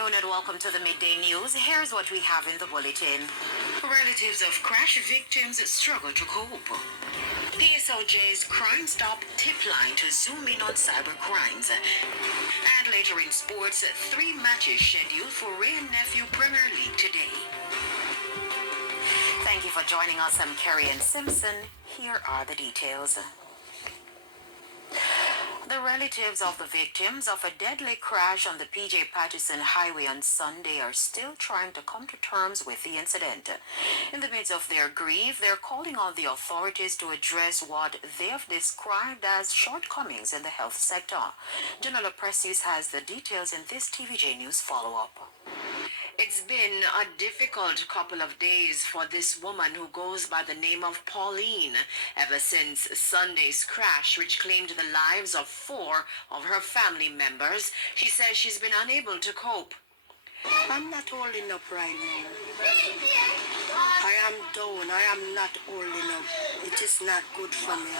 afternoon and welcome to the Midday News. Here's what we have in the bulletin. Relatives of crash victims struggle to cope. PSOJ's Crime Stop tip line to zoom in on cyber crimes. And later in sports, 3 matches scheduled for Ray and Nephew Premier League today. Thank you for joining us. I'm Kerry Ann Simpson. Here are the details. The relatives of the victims of a deadly crash on the PJ Patterson Highway on Sunday are still trying to come to terms with the incident. In the midst of their grief, they're calling on the authorities to address what they have described as shortcomings in the health sector. Janela Precious has the details in this TVJ News follow-up. It's been a difficult couple of days for this woman who goes by the name of Pauline ever since Sunday's crash, which claimed the lives of 4 of her family members. She says she's been unable to cope. I'm not holding up right now. I am down. I am not holding up. It is not good for me.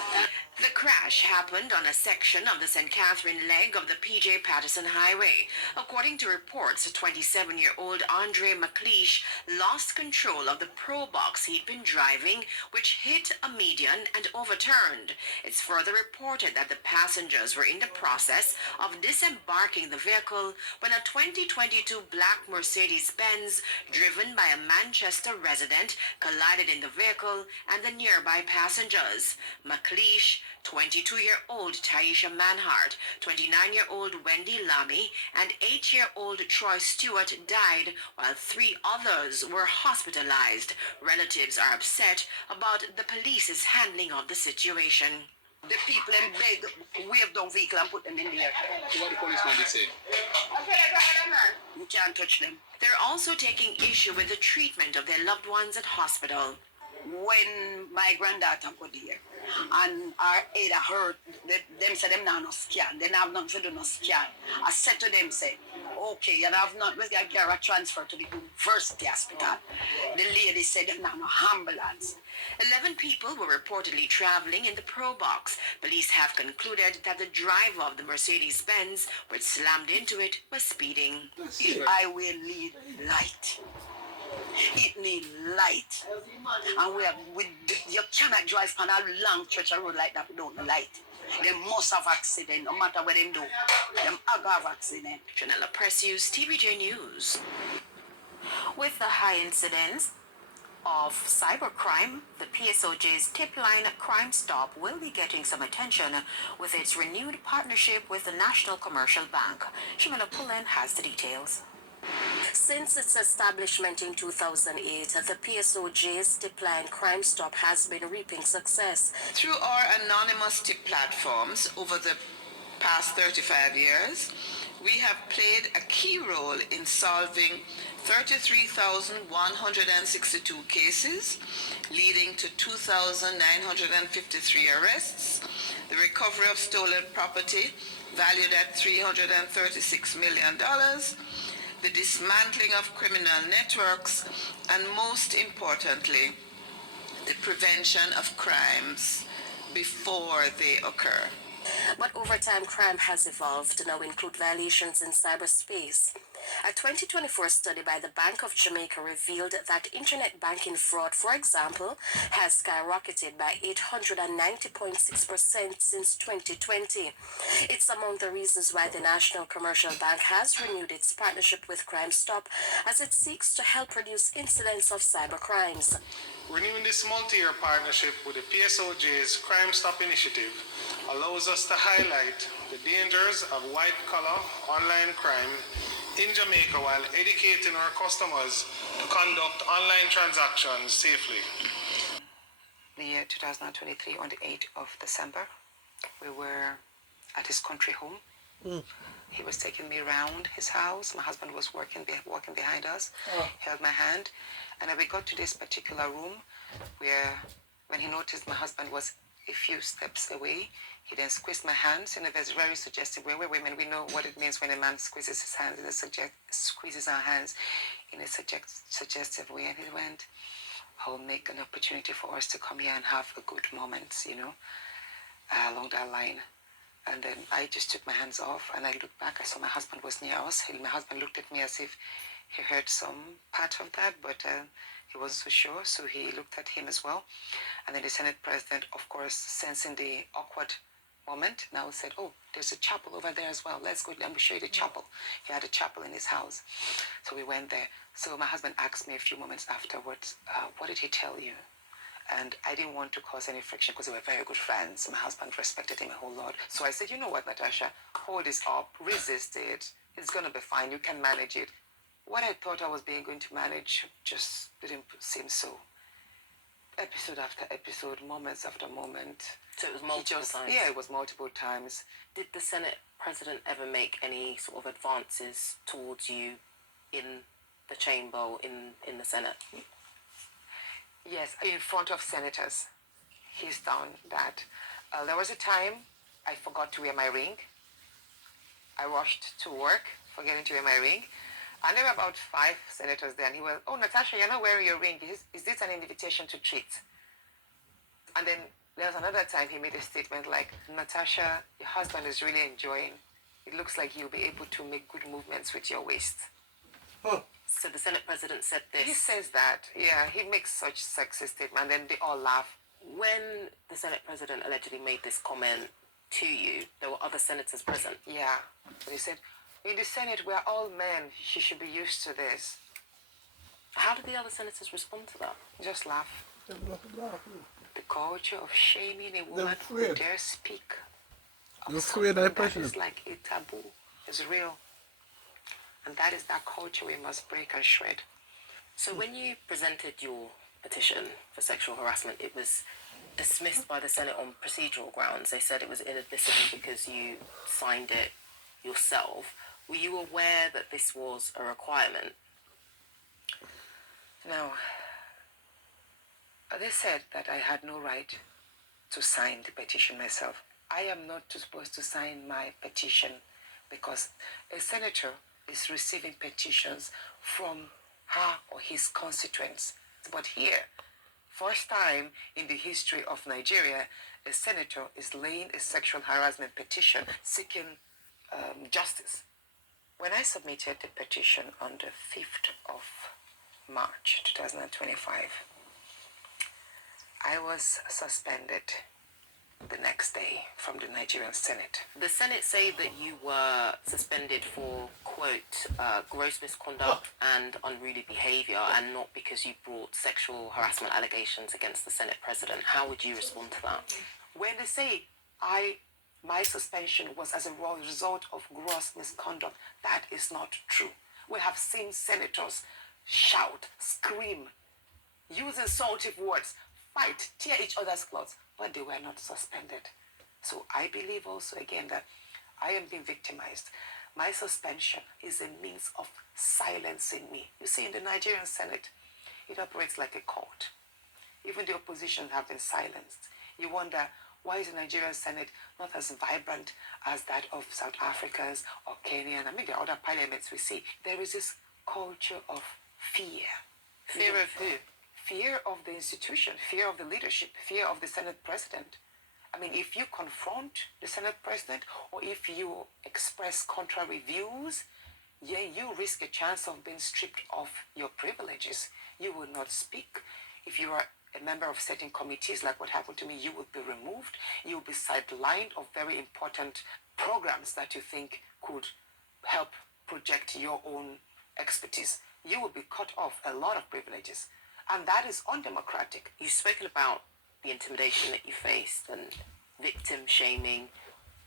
The crash happened on a section of the St. Catherine leg of the PJ Patterson Highway. According to reports, 27-year-old Andre McLeish lost control of the Pro Box he'd been driving, which hit a median and overturned. It's further reported that the passengers were in the process of disembarking the vehicle when a 2022 black Mercedes-Benz, driven by a Manchester resident, collided in the vehicle and the nearby passengers. McLeish, 22-year-old Taisha Manhart, 29-year-old Wendy Lamy, and 8-year-old Troy Stewart died, while 3 others were hospitalized. Relatives are upset about the police's handling of the situation. The people in beg, wave down vehicle and put them in there. So what the policeman did say? You can't touch them. They're also taking issue with the treatment of their loved ones at hospital. When my granddaughter go there and our head hurt, them say them now no scan. They have nothing to do no scan. I said to them, say, okay, you have not, we got a transfer to the university hospital. The lady said them now no ambulance. 11 people were reportedly traveling in the Pro Box. Police have concluded that the driver of the Mercedes-Benz, which slammed into it, was speeding. I will need light. It need light. And you cannot drive on a long stretch of road like that without the light. They must have accident, no matter what them do. Them have accident. Janela Precious, TVJ News. With the high incidence of cybercrime, the PSOJ's tip line Crime Stop will be getting some attention with its renewed partnership with the National Commercial Bank. Shimela Pullen has the details. Since its establishment in 2008, the PSOJ's tip line Crime Stop has been reaping success. Through our anonymous tip platforms over the past 35 years, we have played a key role in solving 33,162 cases, leading to 2,953 arrests, the recovery of stolen property valued at $336 million, the dismantling of criminal networks, and most importantly, the prevention of crimes before they occur. But over time, crime has evolved to now include violations in cyberspace. A 2024 study by the Bank of Jamaica revealed that internet banking fraud, for example, has skyrocketed by 890.6% since 2020. It's among the reasons why the National Commercial Bank has renewed its partnership with Crime Stop as it seeks to help reduce incidents of cybercrimes. Renewing this multi-year partnership with the PSOJ's Crime Stop initiative allows us to highlight the dangers of white-collar online crime in Jamaica while educating our customers to conduct online transactions safely. The year 2023, on the 8th of December, we were at his country home. He was taking me around his house. My husband was walking behind us, held my hand. And then we got to this particular room where, when he noticed my husband was a few steps away, he then squeezed my hands in a very suggestive way. We're women, we know what it means when a man squeezes his hands, squeezes our hands in a suggestive way. And he went, I'll make an opportunity for us to come here and have a good moment, along that line. And then I just took my hands off and I looked back. I saw my husband was near us. My husband looked at me as if he heard some part of that, but he wasn't so sure. So he looked at him as well. And then the Senate President, of course, sensing the awkward moment, now said, oh, there's a chapel over there as well. Let's go, let me show you the chapel. He had a chapel in his house. So we went there. So my husband asked me a few moments afterwards, what did he tell you? And I didn't want to cause any friction because we were very good friends. My husband respected him a whole lot. So I said, you know what, Natasha, hold this up, resist it. It's going to be fine. You can manage it. What I thought I was going to manage just didn't seem so. Episode after episode, moments after moment. So it was multiple times? Yeah, it was multiple times. Did the Senate President ever make any sort of advances towards you in the chamber or in the Senate? Yes, in front of senators. He's done that. There was a time I forgot to wear my ring. I rushed to work, forgetting to wear my ring. And there were about 5 senators there. And he went, oh, Natasha, you're not wearing your ring. Is this an invitation to treat? And then there was another time he made a statement like, Natasha, your husband is really enjoying. It looks like you'll be able to make good movements with your waist. Huh. So the Senate President said this? He says that, yeah. He makes such sexy statement, and then they all laugh. When the Senate President allegedly made this comment to you, there were other senators present? Yeah. They said, in the Senate, we're all men. She should be used to this. How did the other senators respond to that? Just laugh. The culture of shaming a woman who dare speak. That is like a taboo. It's real. And that is that culture we must break and shred. So when you presented your petition for sexual harassment, it was dismissed by the Senate on procedural grounds. They said it was inadmissible because you signed it yourself. Were you aware that this was a requirement? No. They said that I had no right to sign the petition myself. I am not supposed to sign my petition because a senator is receiving petitions from her or his constituents. But here, first time in the history of Nigeria, a senator is laying a sexual harassment petition seeking justice. When I submitted the petition on the 5th of March 2025, I was suspended the next day from the Nigerian Senate. The Senate say that you were suspended for, quote, gross misconduct and unruly behaviour, and not because you brought sexual harassment allegations against the Senate President. How would you respond to that? When they say my suspension was as a result of gross misconduct, that is not true. We have seen senators shout, scream, use insultive words, fight, tear each other's clothes, but they were not suspended. So I believe also again that I am being victimized. My suspension is a means of silencing me. You see, in the Nigerian Senate, it operates like a court. Even the opposition have been silenced. You wonder, why is the Nigerian Senate not as vibrant as that of South Africa's or Kenya? I mean, there are other parliaments we see. There is this culture of fear. Fear of who? Fear of the institution, fear of the leadership, fear of the Senate President. I mean, if you confront the Senate President or if you express contrary views, yeah, you risk a chance of being stripped of your privileges. You will not speak. If you are a member of certain committees, like what happened to me, you would be removed. You will be sidelined of very important programs that you think could help project your own expertise. You will be cut off a lot of privileges. And that is undemocratic. You've spoken about the intimidation that you faced and victim shaming.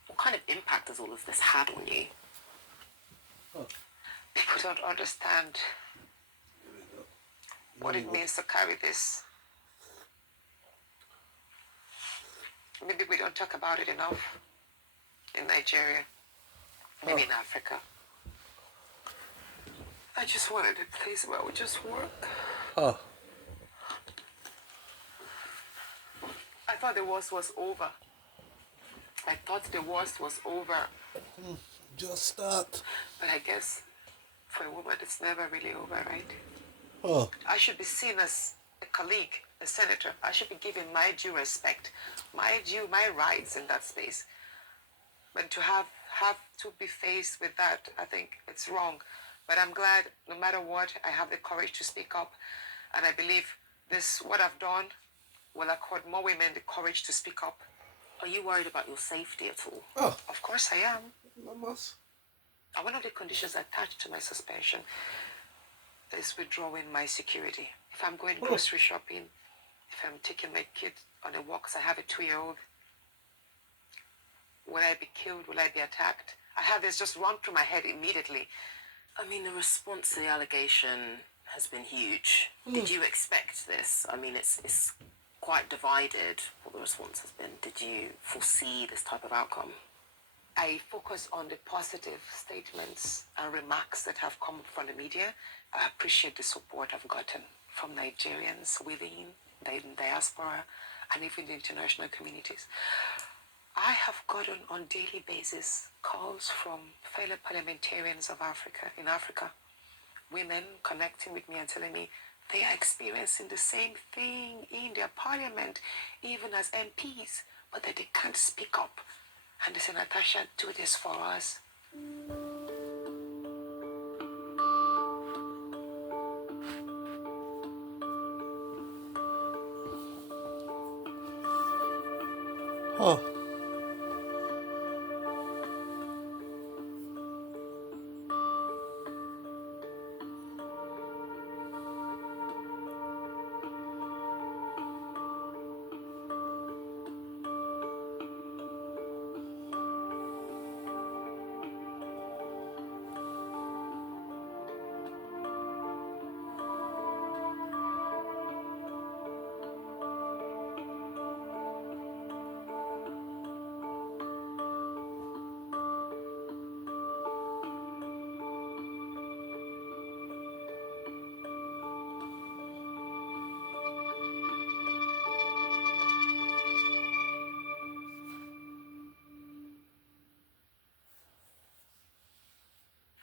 What kind of impact has all of this had on you? People don't understand what it means to carry this. Maybe we don't talk about it enough in Nigeria, maybe in Africa. I just wanted a place where I would just work. I thought the worst was over. I thought the worst was over. Just that. But I guess for a woman, it's never really over, right? Oh. I should be seen as a colleague, a senator. I should be given my due respect, my rights in that space. But to have to be faced with that, I think it's wrong. But I'm glad, no matter what, I have the courage to speak up, and I believe this, what I've done, will accord more women the courage to speak up. Are you worried about your safety at all? Oh, Of course I am. I must. And one of the conditions attached to my suspension is withdrawing my security. If I'm going grocery shopping, if I'm taking my kid on a walk, 'cause I have a 2-year-old, will I be killed? Will I be attacked? I have this just run through my head immediately. I mean, the response to the allegation has been huge. Did you expect this? I mean, it's quite divided what the response has been. Did you foresee this type of outcome? I focus on the positive statements and remarks that have come from the media. I appreciate the support I've gotten from Nigerians within the diaspora and even the international communities. I have gotten on daily basis calls from fellow parliamentarians of Africa, in Africa, women connecting with me and telling me they are experiencing the same thing in their parliament, even as MPs, but that they can't speak up. And they say, Natasha, do this for us. Oh.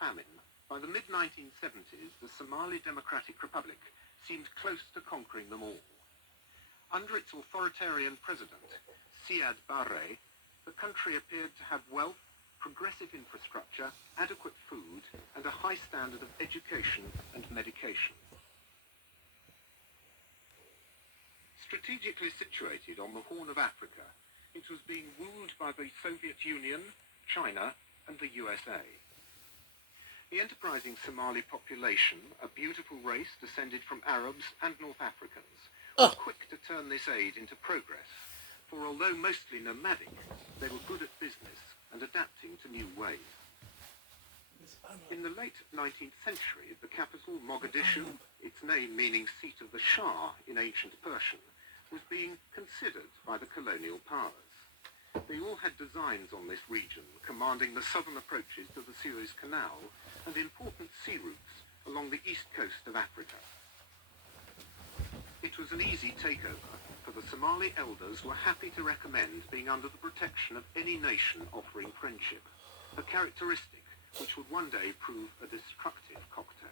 Famine. By the mid-1970s, the Somali Democratic Republic seemed close to conquering them all. Under its authoritarian president, Siad Barre, the country appeared to have wealth, progressive infrastructure, adequate food, and a high standard of education and medication. Strategically situated on the Horn of Africa, it was being ruled by the Soviet Union, China, and the USA. The enterprising Somali population, a beautiful race descended from Arabs and North Africans, were quick to turn this aid into progress, for although mostly nomadic, they were good at business and adapting to new ways. In the late 19th century, the capital, Mogadishu, its name meaning seat of the Shah in ancient Persian, was being considered by the colonial powers. They all had designs on this region, commanding the southern approaches to the Suez Canal and important sea routes along the east coast of Africa. It was an easy takeover, for the Somali elders were happy to recommend being under the protection of any nation offering friendship, a characteristic which would one day prove a destructive cocktail.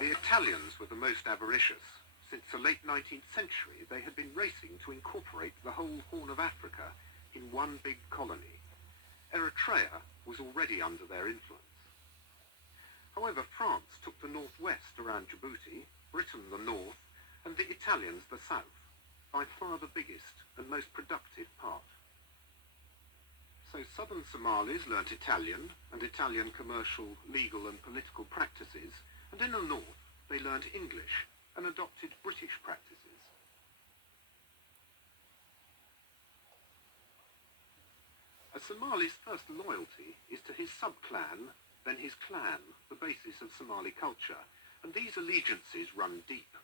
The Italians were the most avaricious. Since the late 19th century, they had been racing to incorporate the whole Horn of Africa in one big colony. Eritrea was already under their influence. However, France took the northwest around Djibouti, Britain the north, and the Italians the south, by far the biggest and most productive part. So southern Somalis learnt Italian, and Italian commercial, legal and political practices, and in the north they learnt English and adopted British practices. A Somali's first loyalty is to his sub-clan, then his clan, the basis of Somali culture, and these allegiances run deep.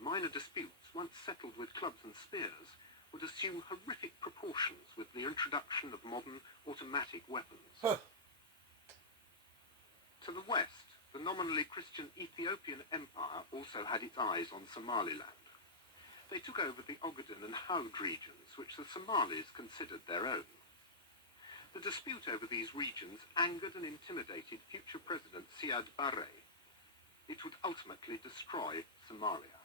Minor disputes, once settled with clubs and spears, would assume horrific proportions with the introduction of modern automatic weapons. To the west, the nominally Christian Ethiopian Empire also had its eyes on Somaliland. They took over the Ogaden and Haud regions, which the Somalis considered their own. The dispute over these regions angered and intimidated future President Siad Barre. It would ultimately destroy Somalia.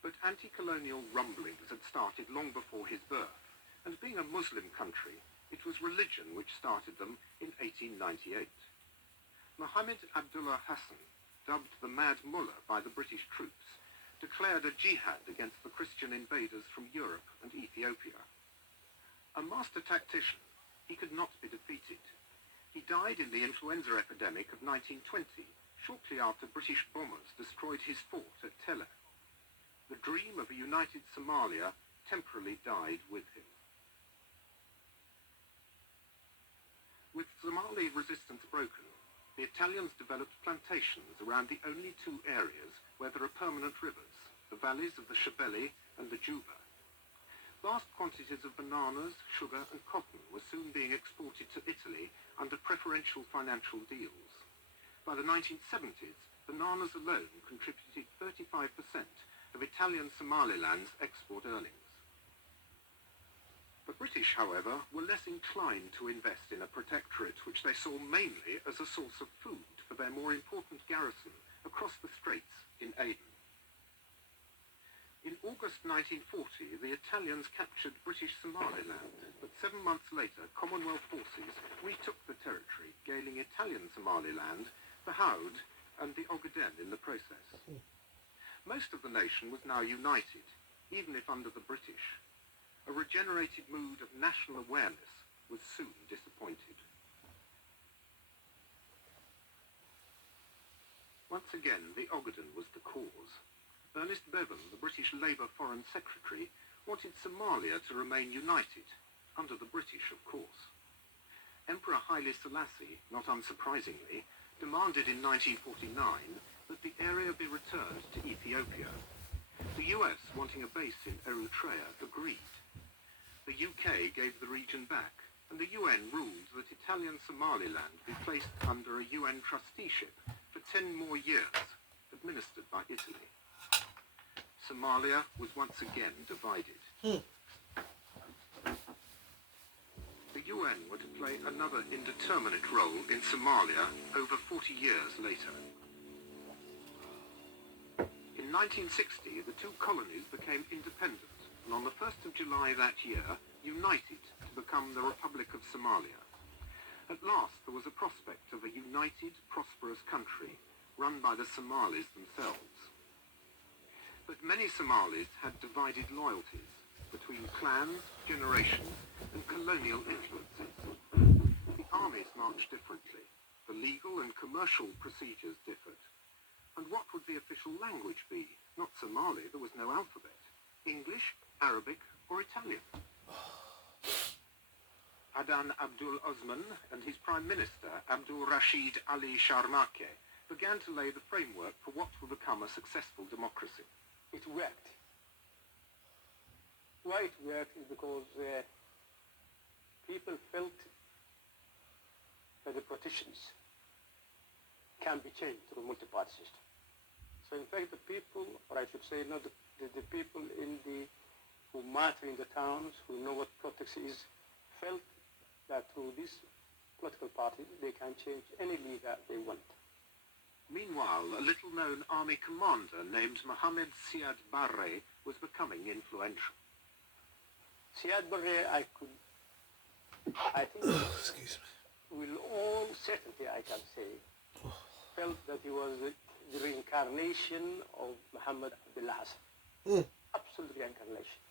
But anti-colonial rumblings had started long before his birth, and being a Muslim country, it was religion which started them in 1898. Mohammed Abdullah Hassan, dubbed the Mad Mullah by the British troops, declared a jihad against the Christian invaders from Europe and Ethiopia. A master tactician, he could not be defeated. He died in the influenza epidemic of 1920, shortly after British bombers destroyed his fort at Tella. The dream of a united Somalia temporarily died with him. With Somali resistance broken, the Italians developed plantations around the only two areas where there are permanent rivers, the valleys of the Shabelle and the Juba. Vast quantities of bananas, sugar and cotton were soon being exported to Italy under preferential financial deals. By the 1970s, bananas alone contributed 35% of Italian Somaliland's export earnings. The British, however, were less inclined to invest in a protectorate which they saw mainly as a source of food for their more important garrison across the straits in Aden. In August 1940, the Italians captured British Somaliland, but 7 months later, Commonwealth forces retook the territory, gaining Italian Somaliland, the Haud, and the Ogaden in the process. Most of the nation was now united, even if under the British. A regenerated mood of national awareness was soon disappointed. Once again, the Ogaden was the cause. Ernest Bevin, the British Labour Foreign Secretary, wanted Somalia to remain united, under the British, of course. Emperor Haile Selassie, not unsurprisingly, demanded in 1949 that the area be returned to Ethiopia. The US, wanting a base in Eritrea, agreed. The UK gave the region back, and the UN ruled that Italian Somaliland be placed under a UN trusteeship for 10 more years, administered by Italy. Somalia was once again divided. The UN were to play another indeterminate role in Somalia over 40 years later. In 1960, the two colonies became independent, and on the 1st of July that year, united to become the Republic of Somalia. At last, there was a prospect of a united, prosperous country, run by the Somalis themselves. But many Somalis had divided loyalties between clans, generations, and colonial influences. The armies marched differently. The legal and commercial procedures differed. And what would the official language be? Not Somali, there was no alphabet. English, Arabic, or Italian? Adan Abdul Osman and his Prime Minister, Abdul Rashid Ali Sharmake, began to lay the framework for what will become a successful democracy. It worked. Why it worked is because people felt that the partitions can be changed through multi-party system. So in fact the people, or I should say not the people who matter in the towns, who know what politics is, felt that through this political party they can change any leader they want. Meanwhile, a little-known army commander named Mohammed Siad Barre was becoming influential. Siad Barre, I think, with all certainty I can say, felt that he was the reincarnation of Mohammed Abdullah Hassan. Absolute reincarnation.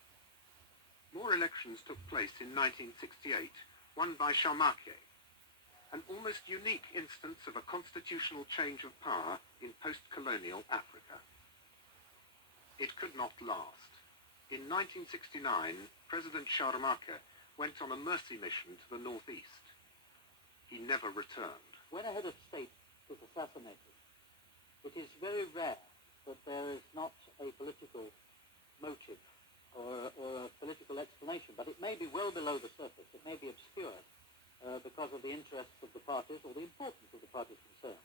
More elections took place in 1968, won by Sharmake, an almost unique instance of a constitutional change of power in post-colonial Africa. It could not last. In 1969, President Sharmake went on a mercy mission to the northeast. He never returned. When a head of state is assassinated, it is very rare that there is not a political motive or a political explanation, but it may be well below the surface, it may be obscured because of the interests of the parties or the importance of the parties concerned.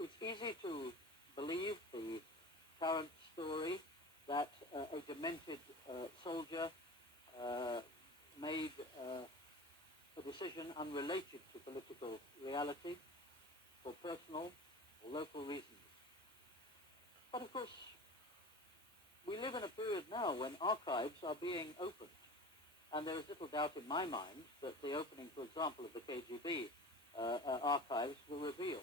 It's easy to believe the current story that a demented soldier made a decision unrelated to political reality for personal or local reasons. But of course, we live in a period now when archives are being opened, and there is little doubt in my mind that the opening, for example, of the KGB archives will reveal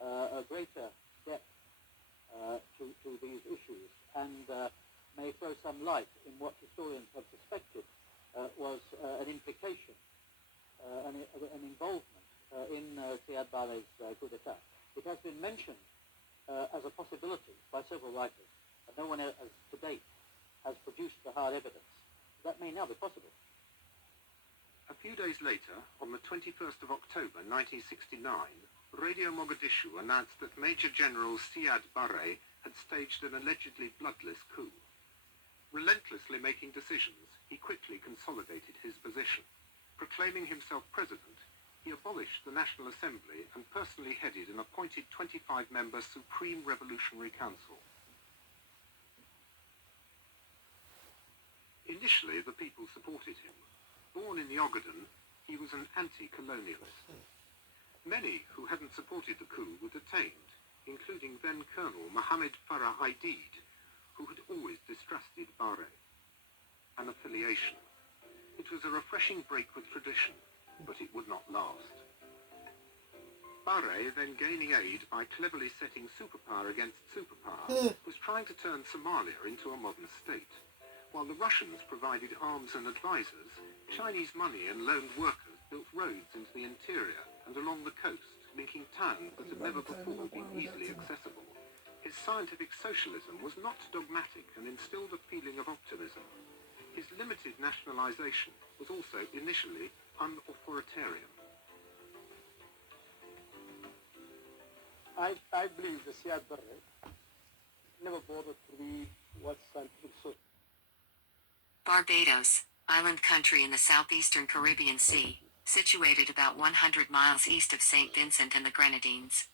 a greater depth to these issues and may throw some light in what historians have suspected was an implication, an involvement in Siad Barre's coup d'etat. It has been mentioned as a possibility by several writers, and no one else to date has produced the hard evidence. That may now be possible. A few days later, on the 21st of October 1969, Radio Mogadishu announced that Major General Siad Barre had staged an allegedly bloodless coup. Relentlessly making decisions, he quickly consolidated his position. Proclaiming himself president, he abolished the National Assembly and personally headed an appointed 25-member Supreme Revolutionary Council. Initially, the people supported him. Born in the Ogaden, he was an anti-colonialist. Many who hadn't supported the coup were detained, including then-Colonel Mohammed Farah Aidid, who had always distrusted Barre. An affiliation. It was a refreshing break with tradition, but it would not last. Barre, then gaining aid by cleverly setting superpower against superpower, was trying to turn Somalia into a modern state. While the Russians provided arms and advisors, Chinese money and loaned workers built roads into the interior and along the coast, linking towns that had never before been easily accessible. His scientific socialism was not dogmatic and instilled a feeling of optimism. His limited nationalization was also initially unauthoritarian. I believe the Siad Barre never bothered to read what scientific source. Barbados, island country in the southeastern Caribbean Sea, situated about 100 miles east of St. Vincent and the Grenadines.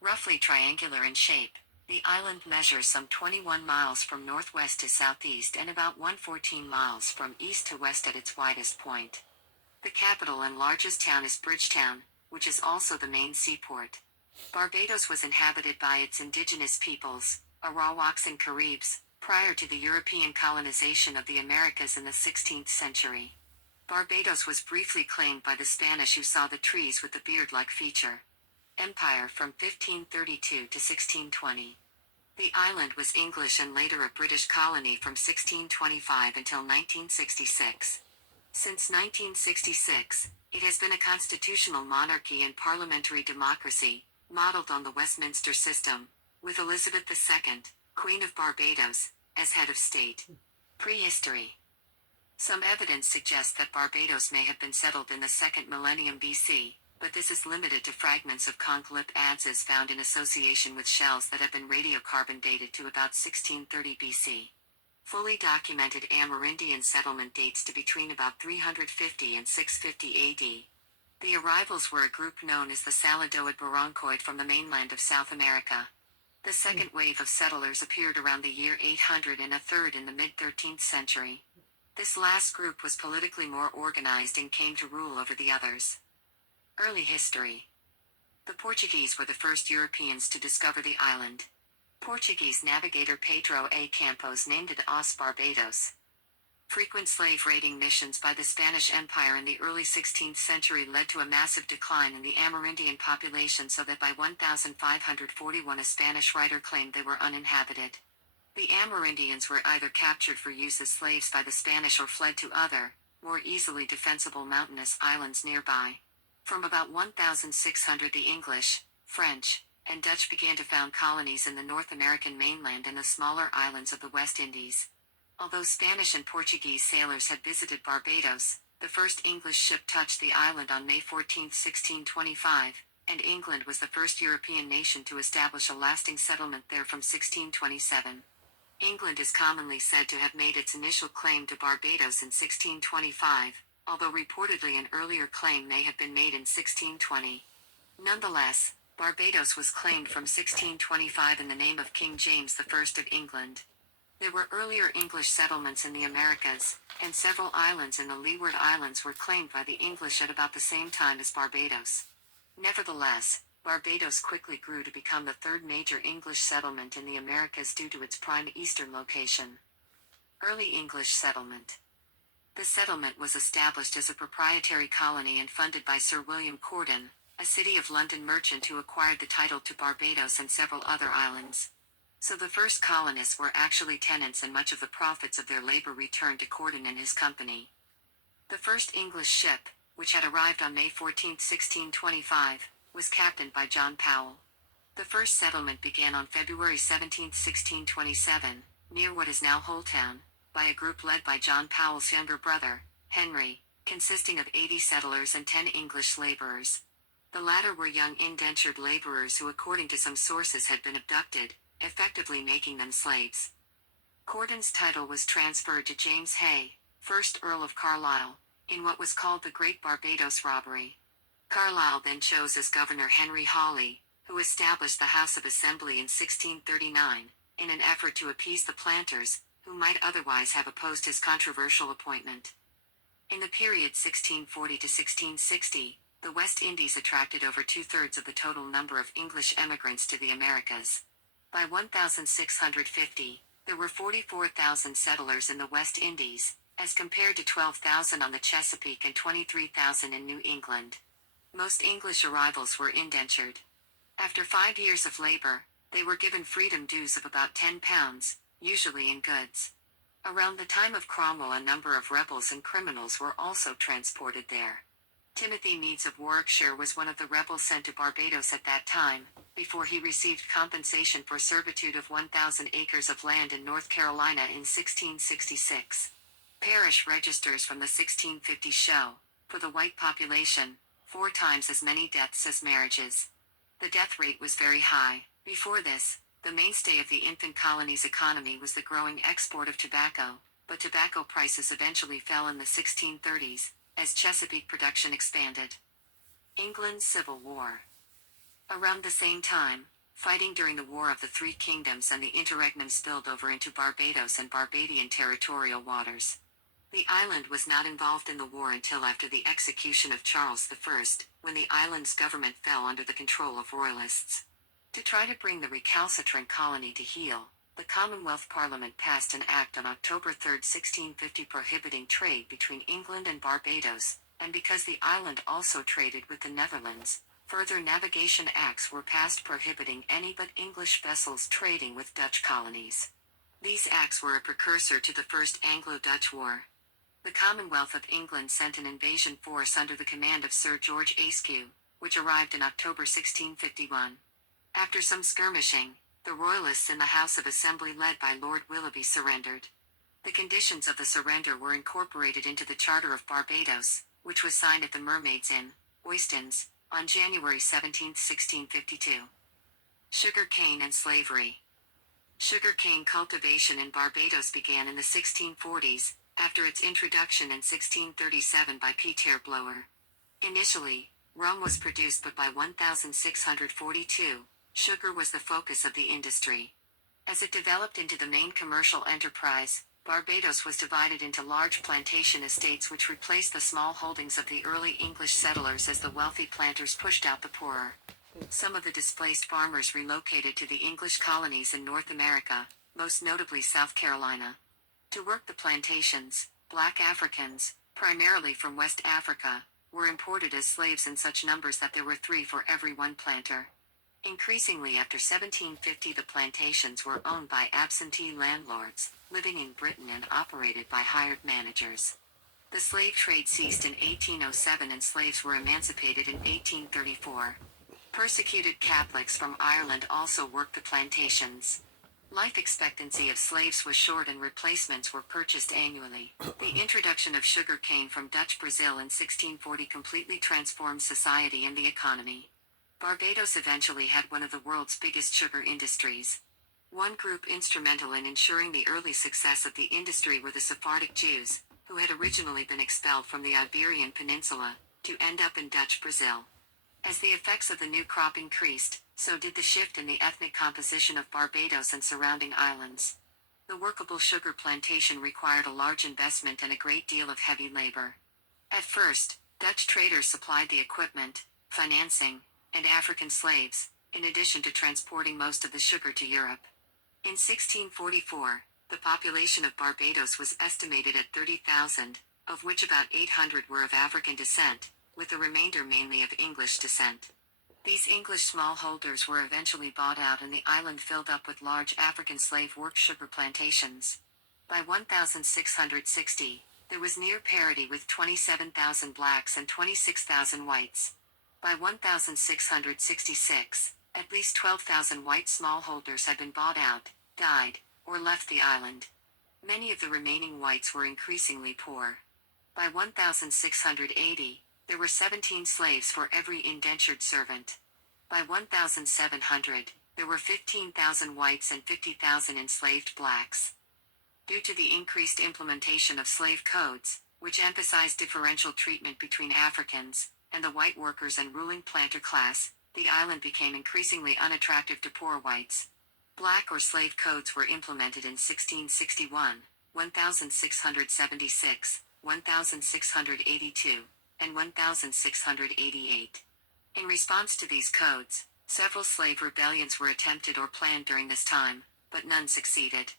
Roughly triangular in shape, the island measures some 21 miles from northwest to southeast and about 114 miles from east to west at its widest point. The capital and largest town is Bridgetown, which is also the main seaport. Barbados was inhabited by its indigenous peoples, Arawaks and Caribs, prior to the European colonization of the Americas in the 16th century. Barbados was briefly claimed by the Spanish, who saw the trees with the beard-like feature. Empire from 1532 to 1620. The island was English and later a British colony from 1625 until 1966. Since 1966, it has been a constitutional monarchy and parliamentary democracy, modeled on the Westminster system, with Elizabeth II, Queen of Barbados, as head of state. Prehistory. Some evidence suggests that Barbados may have been settled in the 2nd millennium BC, but this is limited to fragments of conclip adzes found in association with shells that have been radiocarbon dated to about 1630 BC. Fully documented Amerindian settlement dates to between about 350 and 650 AD. The arrivals were a group known as the Saladoid Baroncoid from the mainland of South America. The second wave of settlers appeared around the year 800 and a third in the mid-13th century. This last group was politically more organized and came to rule over the others. Early history. The Portuguese were the first Europeans to discover the island. Portuguese navigator Pedro A. Campos named it Os Barbados. Frequent slave raiding missions by the Spanish Empire in the early 16th century led to a massive decline in the Amerindian population, so that by 1541 a Spanish writer claimed they were uninhabited. The Amerindians were either captured for use as slaves by the Spanish or fled to other, more easily defensible mountainous islands nearby. From about 1600 the English, French, and Dutch began to found colonies in the North American mainland and the smaller islands of the West Indies. Although Spanish and Portuguese sailors had visited Barbados, the first English ship touched the island on May 14, 1625, and England was the first European nation to establish a lasting settlement there from 1627. England is commonly said to have made its initial claim to Barbados in 1625, although reportedly an earlier claim may have been made in 1620. Nonetheless, Barbados was claimed from 1625 in the name of King James I of England. There were earlier English settlements in the Americas, and several islands in the Leeward Islands were claimed by the English at about the same time as Barbados. Nevertheless, Barbados quickly grew to become the third major English settlement in the Americas due to its prime eastern location. Early English settlement. The settlement was established as a proprietary colony and funded by Sir William Corden, a City of London merchant who acquired the title to Barbados and several other islands. So the first colonists were actually tenants, and much of the profits of their labor returned to Corden and his company. The first English ship, which had arrived on May 14, 1625, was captained by John Powell. The first settlement began on February 17, 1627, near what is now Holetown, by a group led by John Powell's younger brother, Henry, consisting of 80 settlers and 10 English laborers. The latter were young indentured laborers who, according to some sources, had been abducted, effectively making them slaves. Corden's title was transferred to James Hay, 1st Earl of Carlisle, in what was called the Great Barbados Robbery. Carlisle then chose as governor Henry Hawley, who established the House of Assembly in 1639, in an effort to appease the planters, who might otherwise have opposed his controversial appointment. In the period 1640 to 1660, the West Indies attracted over two-thirds of the total number of English emigrants to the Americas. By 1650, there were 44,000 settlers in the West Indies, as compared to 12,000 on the Chesapeake and 23,000 in New England. Most English arrivals were indentured. After 5 years of labor, they were given freedom dues of about £10, usually in goods. Around the time of Cromwell, a number of rebels and criminals were also transported there. Timothy Meads of Warwickshire was one of the rebels sent to Barbados at that time, before he received compensation for servitude of 1,000 acres of land in North Carolina in 1666. Parish registers from the 1650 show, for the white population, 4 times as many deaths as marriages. The death rate was very high. Before this, the mainstay of the infant colony's economy was the growing export of tobacco, but tobacco prices eventually fell in the 1630s, as Chesapeake production expanded. England's Civil War. Around the same time, fighting during the War of the Three Kingdoms and the interregnum spilled over into Barbados and Barbadian territorial waters. The island was not involved in the war until after the execution of Charles I, when the island's government fell under the control of royalists. To try to bring the recalcitrant colony to heel, the Commonwealth Parliament passed an act on October 3, 1650 prohibiting trade between England and Barbados, and because the island also traded with the Netherlands, further navigation acts were passed prohibiting any but English vessels trading with Dutch colonies. These acts were a precursor to the First Anglo-Dutch War. The Commonwealth of England sent an invasion force under the command of Sir George Ayscue, which arrived in October 1651. After some skirmishing, the Royalists in the House of Assembly led by Lord Willoughby surrendered. The conditions of the surrender were incorporated into the Charter of Barbados, which was signed at the Mermaids Inn, Oistins, on January 17, 1652. Sugar cane and slavery. Sugar cane cultivation in Barbados began in the 1640s, after its introduction in 1637 by Peter Blower. Initially, rum was produced, but by 1642, sugar was the focus of the industry. As it developed into the main commercial enterprise, Barbados was divided into large plantation estates which replaced the small holdings of the early English settlers as the wealthy planters pushed out the poorer. Some of the displaced farmers relocated to the English colonies in North America, most notably South Carolina. To work the plantations, black Africans, primarily from West Africa, were imported as slaves in such numbers that there were 3 for every 1 planter. Increasingly after 1750, the plantations were owned by absentee landlords, living in Britain and operated by hired managers. The slave trade ceased in 1807 and slaves were emancipated in 1834. Persecuted Catholics from Ireland also worked the plantations. Life expectancy of slaves was short and replacements were purchased annually. The introduction of sugar cane from Dutch Brazil in 1640 completely transformed society and the economy. Barbados eventually had one of the world's biggest sugar industries. One group instrumental in ensuring the early success of the industry were the Sephardic Jews, who had originally been expelled from the Iberian Peninsula, to end up in Dutch Brazil. As the effects of the new crop increased, so did the shift in the ethnic composition of Barbados and surrounding islands. The workable sugar plantation required a large investment and a great deal of heavy labor. At first, Dutch traders supplied the equipment, financing, and African slaves, in addition to transporting most of the sugar to Europe. In 1644, the population of Barbados was estimated at 30,000, of which about 800 were of African descent, with the remainder mainly of English descent. These English smallholders were eventually bought out and the island filled up with large African slave work sugar plantations. By 1660, there was near parity with 27,000 blacks and 26,000 whites. By 1666, at least 12,000 white smallholders had been bought out, died, or left the island. Many of the remaining whites were increasingly poor. By 1680, there were 17 slaves for every indentured servant. By 1700, there were 15,000 whites and 50,000 enslaved blacks. Due to the increased implementation of slave codes, which emphasized differential treatment between Africans and the white workers and ruling planter class, the island became increasingly unattractive to poor whites. Black or slave codes were implemented in 1661, 1676, 1682, and 1688. In response to these codes, several slave rebellions were attempted or planned during this time, but none succeeded.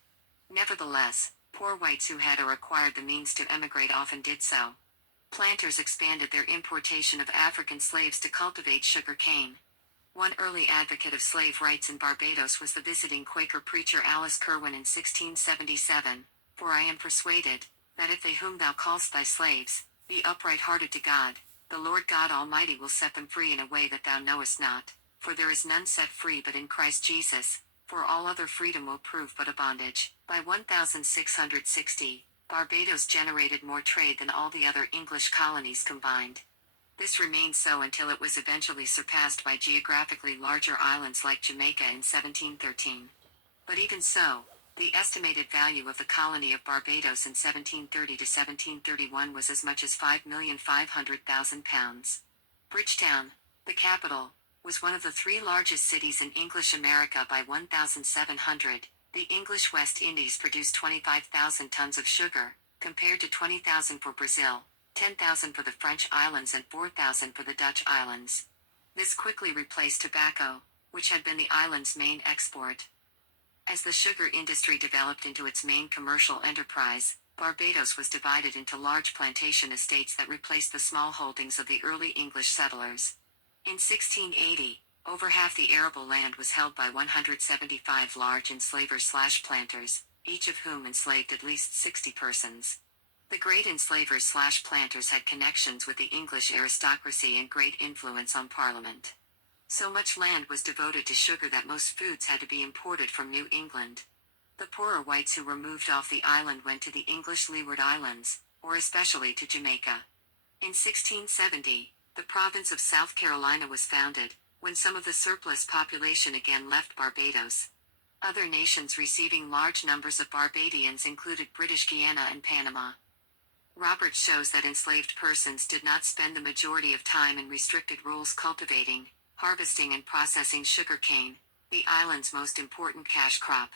Nevertheless, poor whites who had or acquired the means to emigrate often did so. Planters expanded their importation of African slaves to cultivate sugar cane. One early advocate of slave rights in Barbados was the visiting Quaker preacher Alice Kerwin in 1677, "For I am persuaded, that if they whom thou callest thy slaves, be upright-hearted to God, the Lord God Almighty will set them free in a way that thou knowest not, for there is none set free but in Christ Jesus, for all other freedom will prove but a bondage." By 1660, Barbados generated more trade than all the other English colonies combined. This remained so until it was eventually surpassed by geographically larger islands like Jamaica in 1713. But even so, the estimated value of the colony of Barbados in 1730 to 1731 was as much as £5,500,000. Bridgetown, the capital, was one of the three largest cities in English America by 1700. The English West Indies produced 25,000 tons of sugar, compared to 20,000 for Brazil, 10,000 for the French islands and 4,000 for the Dutch islands. This quickly replaced tobacco, which had been the island's main export. As the sugar industry developed into its main commercial enterprise, Barbados was divided into large plantation estates that replaced the small holdings of the early English settlers. In 1680, over half the arable land was held by 175 large enslavers/planters, each of whom enslaved at least 60 persons. The great enslavers/planters had connections with the English aristocracy and great influence on Parliament. So much land was devoted to sugar that most foods had to be imported from New England. The poorer whites who were moved off the island went to the English Leeward Islands, or especially to Jamaica. In 1670, the province of South Carolina was founded, when some of the surplus population again left Barbados. Other nations receiving large numbers of Barbadians included British Guiana and Panama. Roberts shows that enslaved persons did not spend the majority of time in restricted roles cultivating, harvesting and processing sugar cane, the island's most important cash crop.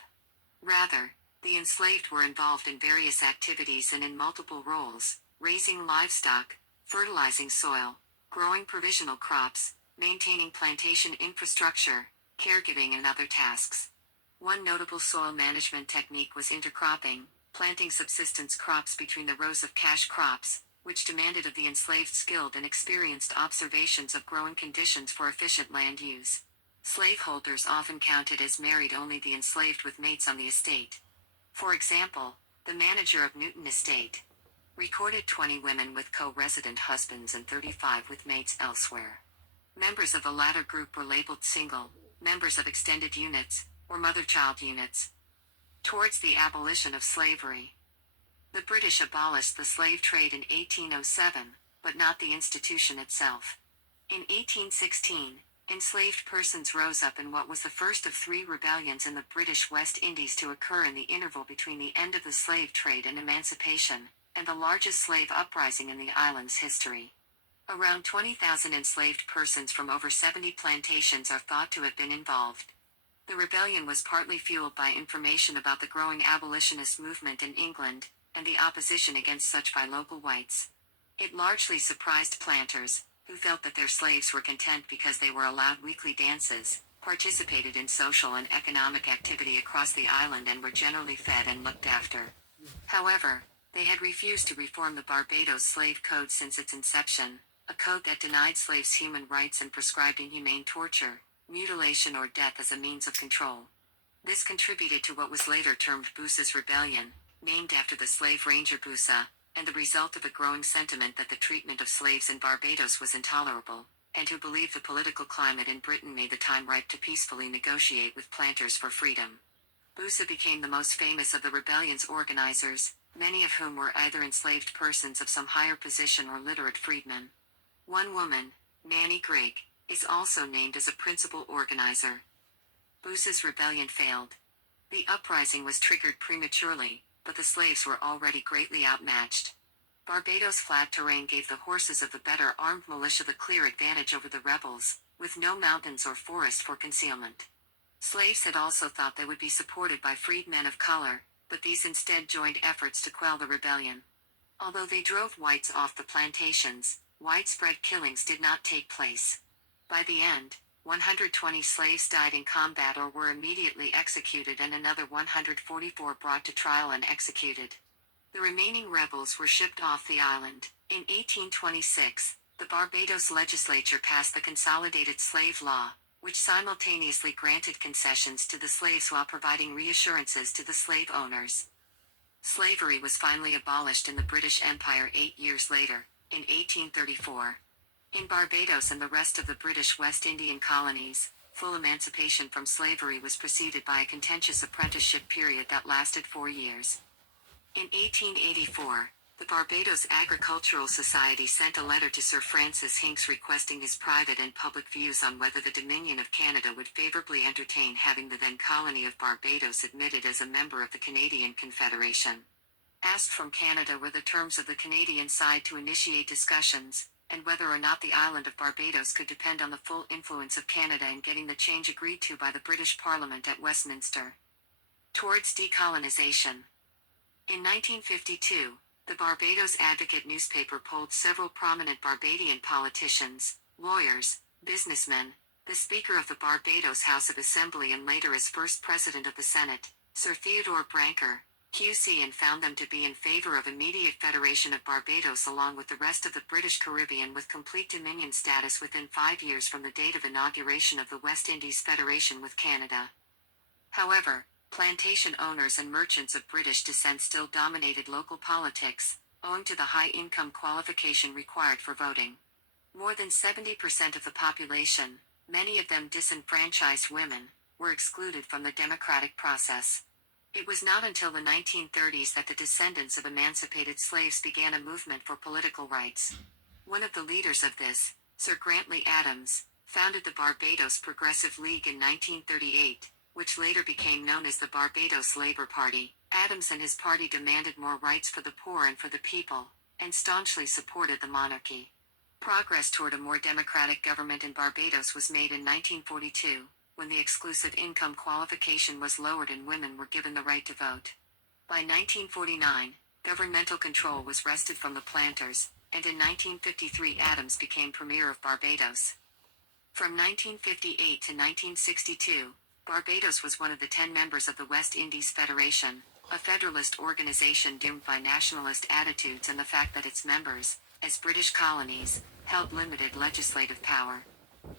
Rather, the enslaved were involved in various activities and in multiple roles, raising livestock, fertilizing soil, growing provisional crops, maintaining plantation infrastructure, caregiving and other tasks. One notable soil management technique was intercropping, planting subsistence crops between the rows of cash crops, which demanded of the enslaved skilled and experienced observations of growing conditions for efficient land use. Slaveholders often counted as married only the enslaved with mates on the estate. For example, the manager of Newton Estate recorded 20 women with co-resident husbands and 35 with mates elsewhere. Members of the latter group were labeled single, members of extended units, or mother-child units. Towards the abolition of slavery. The British abolished the slave trade in 1807, but not the institution itself. In 1816, enslaved persons rose up in what was the first of three rebellions in the British West Indies to occur in the interval between the end of the slave trade and emancipation, and the largest slave uprising in the island's history. Around 20,000 enslaved persons from over 70 plantations are thought to have been involved. The rebellion was partly fueled by information about the growing abolitionist movement in England, and the opposition against such by local whites. It largely surprised planters, who felt that their slaves were content because they were allowed weekly dances, participated in social and economic activity across the island and were generally fed and looked after. However, they had refused to reform the Barbados Slave Code since its inception, a code that denied slaves human rights and prescribed inhumane torture, mutilation or death as a means of control. This contributed to what was later termed Boosa's Rebellion, named after the slave ranger Boosa, and the result of a growing sentiment that the treatment of slaves in Barbados was intolerable, and who believed the political climate in Britain made the time ripe to peacefully negotiate with planters for freedom. Boosa became the most famous of the rebellion's organizers, many of whom were either enslaved persons of some higher position or literate freedmen. One woman, Nanny Grigg, is also named as a principal organizer. Boosa's rebellion failed. The uprising was triggered prematurely, but the slaves were already greatly outmatched. Barbados' flat terrain gave the horses of the better armed militia the clear advantage over the rebels, with no mountains or forest for concealment. Slaves had also thought they would be supported by freed men of color, but these instead joined efforts to quell the rebellion. Although they drove whites off the plantations, widespread killings did not take place. By the end, 120 slaves died in combat or were immediately executed and another 144 brought to trial and executed. The remaining rebels were shipped off the island. In 1826, the Barbados legislature passed the Consolidated Slave Law, which simultaneously granted concessions to the slaves while providing reassurances to the slave owners. Slavery was finally abolished in the British Empire 8 years later, in 1834. In Barbados and the rest of the British West Indian colonies, full emancipation from slavery was preceded by a contentious apprenticeship period that lasted 4 years. In 1884, the Barbados Agricultural Society sent a letter to Sir Francis Hincks requesting his private and public views on whether the Dominion of Canada would favourably entertain having the then colony of Barbados admitted as a member of the Canadian Confederation. Asked from Canada were the terms of the Canadian side to initiate discussions, and whether or not the island of Barbados could depend on the full influence of Canada in getting the change agreed to by the British Parliament at Westminster. Towards decolonisation. In 1952, the Barbados Advocate newspaper polled several prominent Barbadian politicians, lawyers, businessmen, the Speaker of the Barbados House of Assembly and later as First President of the Senate, Sir Theodore Brancker, QC, and found them to be in favour of immediate federation of Barbados along with the rest of the British Caribbean with complete dominion status within 5 years from the date of inauguration of the West Indies Federation with Canada. However, plantation owners and merchants of British descent still dominated local politics, owing to the high income qualification required for voting. More than 70% of the population, many of them disenfranchised women, were excluded from the democratic process. It was not until the 1930s that the descendants of emancipated slaves began a movement for political rights. One of the leaders of this, Sir Grantley Adams, founded the Barbados Progressive League in 1938, which later became known as the Barbados Labour Party. Adams and his party demanded more rights for the poor and for the people, and staunchly supported the monarchy. Progress toward a more democratic government in Barbados was made in 1942, when the exclusive income qualification was lowered and women were given the right to vote. By 1949, governmental control was wrested from the planters, and in 1953 Adams became Premier of Barbados. From 1958 to 1962, Barbados was one of the 10 members of the West Indies Federation, a federalist organization doomed by nationalist attitudes and the fact that its members, as British colonies, held limited legislative power.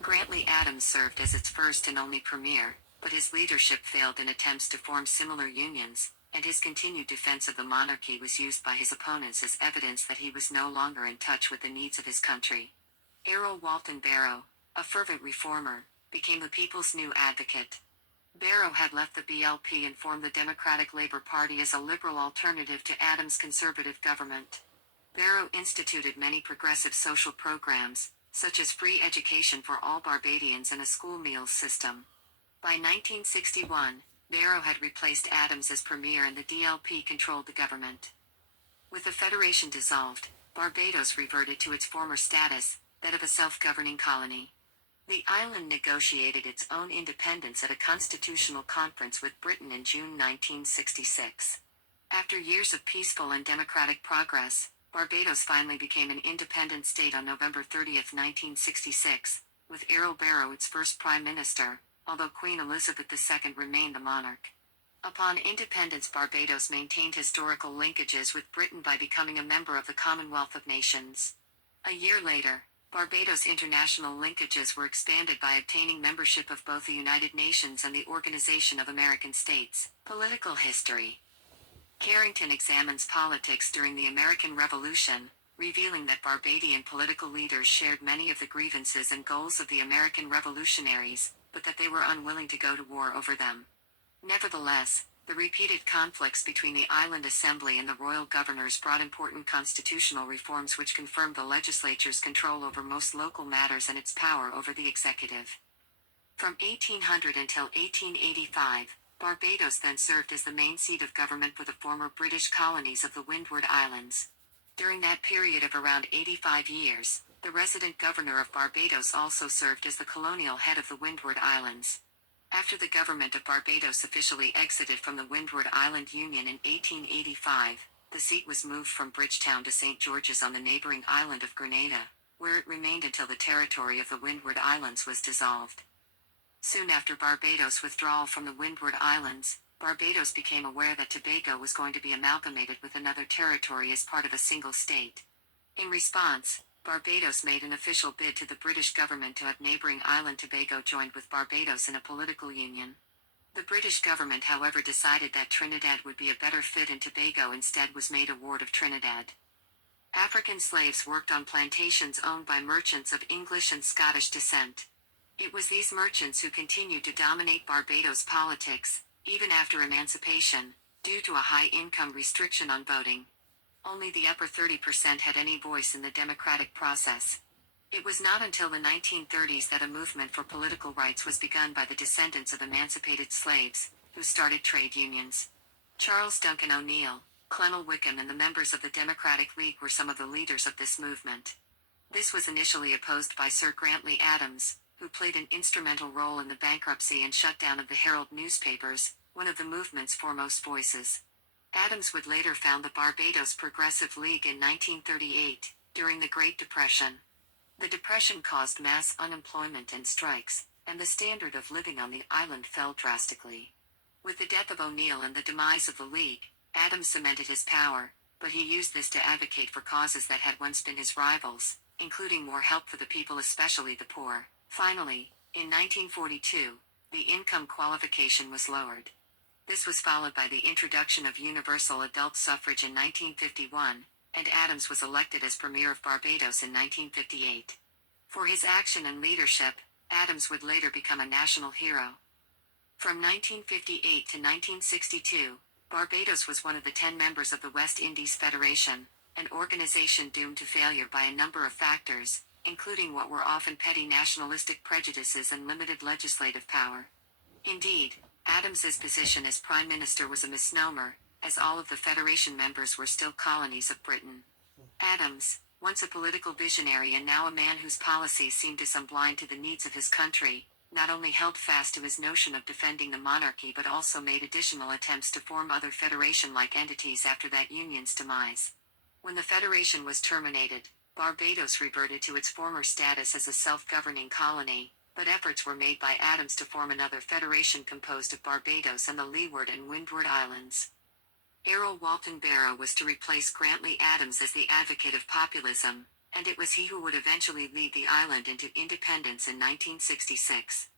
Grantley Adams served as its first and only premier, but his leadership failed in attempts to form similar unions, and his continued defense of the monarchy was used by his opponents as evidence that he was no longer in touch with the needs of his country. Errol Walton Barrow, a fervent reformer, became the people's new advocate. Barrow had left the BLP and formed the Democratic Labour Party as a liberal alternative to Adams' conservative government. Barrow instituted many progressive social programs, such as free education for all Barbadians and a school meals system. By 1961, Barrow had replaced Adams as premier and the DLP controlled the government. With the federation dissolved, Barbados reverted to its former status, that of a self-governing colony. The island negotiated its own independence at a constitutional conference with Britain in June 1966. After years of peaceful and democratic progress, Barbados finally became an independent state on November 30, 1966, with Errol Barrow its first prime minister, although Queen Elizabeth II remained the monarch. Upon independence, Barbados maintained historical linkages with Britain by becoming a member of the Commonwealth of Nations. A year later, Barbados' international linkages were expanded by obtaining membership of both the United Nations and the Organization of American States. Political history. Carrington examines politics during the American Revolution, revealing that Barbadian political leaders shared many of the grievances and goals of the American revolutionaries, but that they were unwilling to go to war over them. Nevertheless, the repeated conflicts between the Island Assembly and the royal governors brought important constitutional reforms which confirmed the legislature's control over most local matters and its power over the executive. From 1800 until 1885, Barbados then served as the main seat of government for the former British colonies of the Windward Islands. During that period of around 85 years, the resident governor of Barbados also served as the colonial head of the Windward Islands. After the government of Barbados officially exited from the Windward Island Union in 1885, the seat was moved from Bridgetown to St. George's on the neighboring island of Grenada, where it remained until the territory of the Windward Islands was dissolved. Soon after Barbados' withdrawal from the Windward Islands, Barbados became aware that Tobago was going to be amalgamated with another territory as part of a single state. In response, Barbados made an official bid to the British government to have neighboring island Tobago joined with Barbados in a political union. The British government, however, decided that Trinidad would be a better fit and Tobago instead was made a ward of Trinidad. African slaves worked on plantations owned by merchants of English and Scottish descent. It was these merchants who continued to dominate Barbados politics, even after emancipation, due to a high income restriction on voting. Only the upper 30% had any voice in the democratic process. It was not until the 1930s that a movement for political rights was begun by the descendants of emancipated slaves, who started trade unions. Charles Duncan O'Neill, Clennell Wickham and the members of the Democratic League were some of the leaders of this movement. This was initially opposed by Sir Grantley Adams, who played an instrumental role in the bankruptcy and shutdown of the Herald newspapers, one of the movement's foremost voices. Adams would later found the Barbados Progressive League in 1938, during the Great Depression. The Depression caused mass unemployment and strikes, and the standard of living on the island fell drastically. With the death of O'Neill and the demise of the League, Adams cemented his power, but he used this to advocate for causes that had once been his rivals, including more help for the people, especially the poor. Finally, in 1942, the income qualification was lowered. This was followed by the introduction of universal adult suffrage in 1951, and Adams was elected as Premier of Barbados in 1958. For his action and leadership, Adams would later become a national hero. From 1958 to 1962, Barbados was one of the 10 members of the West Indies Federation, an organization doomed to failure by a number of factors, including what were often petty nationalistic prejudices and limited legislative power. Indeed, Adams's position as Prime Minister was a misnomer, as all of the Federation members were still colonies of Britain. Adams, once a political visionary and now a man whose policies seemed to some blind to the needs of his country, not only held fast to his notion of defending the monarchy but also made additional attempts to form other Federation-like entities after that union's demise. When the Federation was terminated, Barbados reverted to its former status as a self-governing colony, but efforts were made by Adams to form another federation composed of Barbados and the Leeward and Windward Islands. Errol Walton Barrow was to replace Grantley Adams as the advocate of populism, and it was he who would eventually lead the island into independence in 1966.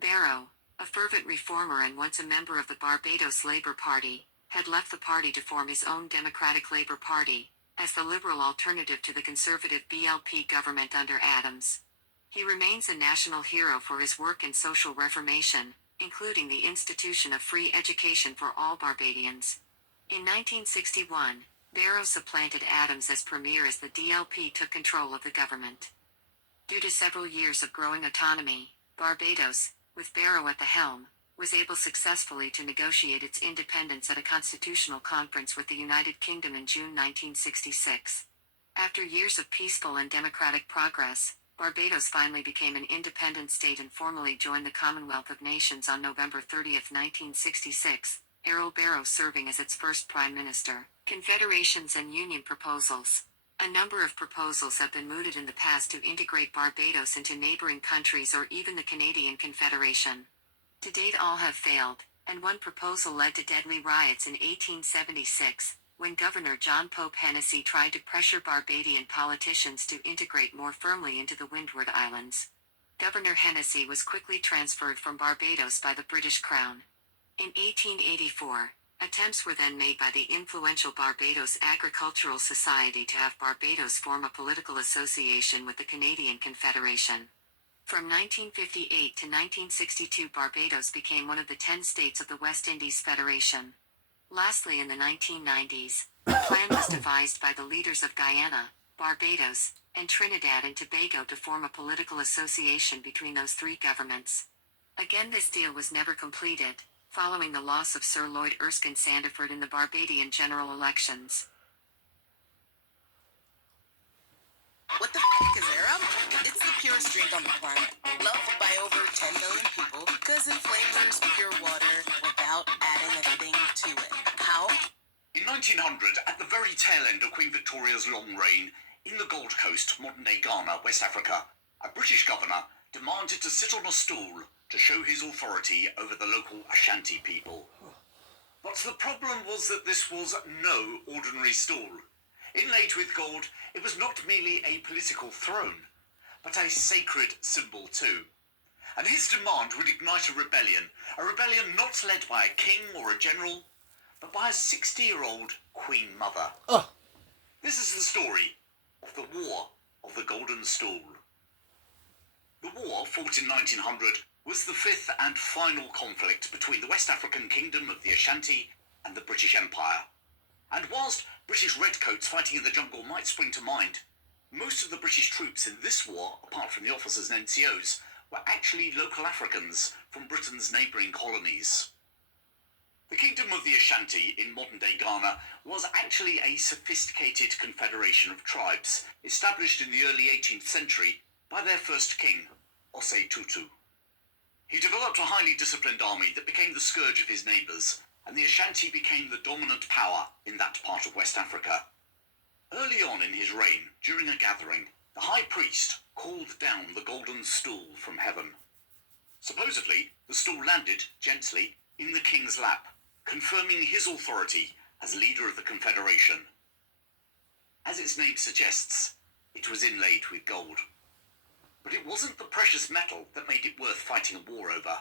Barrow, a fervent reformer and once a member of the Barbados Labour Party, had left the party to form his own Democratic Labour Party, as the liberal alternative to the conservative BLP government under Adams. He remains a national hero for his work in social reformation, including the institution of free education for all Barbadians. In 1961, Barrow supplanted Adams as premier as the DLP took control of the government. Due to several years of growing autonomy, Barbados, with Barrow at the helm, was able successfully to negotiate its independence at a constitutional conference with the United Kingdom in June 1966. After years of peaceful and democratic progress, Barbados finally became an independent state and formally joined the Commonwealth of Nations on November 30, 1966, Errol Barrow serving as its first prime minister. Confederations and union proposals. A number of proposals have been mooted in the past to integrate Barbados into neighboring countries or even the Canadian Confederation. To date, all have failed, and one proposal led to deadly riots in 1876, when Governor John Pope Hennessy tried to pressure Barbadian politicians to integrate more firmly into the Windward Islands. Governor Hennessy was quickly transferred from Barbados by the British Crown. In 1884, attempts were then made by the influential Barbados Agricultural Society to have Barbados form a political association with the Canadian Confederation. From 1958 to 1962, Barbados became one of the 10 states of the West Indies Federation. Lastly, in the 1990s, a plan was devised by the leaders of Guyana, Barbados, and Trinidad and Tobago to form a political association between those three governments. Again, this deal was never completed, following the loss of Sir Lloyd Erskine Sandiford in the Barbadian general elections. What the is Arab? It's the purest drink on the planet, loved by over 10 million people because it flavors pure water without adding a thing to it. How? In 1900, at the very tail end of Queen Victoria's long reign, in the Gold Coast, modern-day Ghana, West Africa, a British governor demanded to sit on a stool to show his authority over the local Ashanti people. But the problem was that this was no ordinary stool. Inlaid with gold, it was not merely a political throne, but a sacred symbol too. And his demand would ignite a rebellion not led by a king or a general, but by a 60-year-old Queen Mother. Oh. This is the story of the War of the Golden Stool. The war, fought in 1900, was the fifth and final conflict between the West African Kingdom of the Ashanti and the British Empire. And whilst British redcoats fighting in the jungle might spring to mind, most of the British troops in this war, apart from the officers and NCOs, were actually local Africans from Britain's neighbouring colonies. The Kingdom of the Ashanti in modern-day Ghana was actually a sophisticated confederation of tribes established in the early 18th century by their first king, Osei Tutu. He developed a highly disciplined army that became the scourge of his neighbours, and the Ashanti became the dominant power in that part of West Africa. Early on in his reign, during a gathering, the high priest called down the golden stool from heaven. Supposedly, the stool landed, gently, in the king's lap, confirming his authority as leader of the confederation. As its name suggests, it was inlaid with gold. But it wasn't the precious metal that made it worth fighting a war over.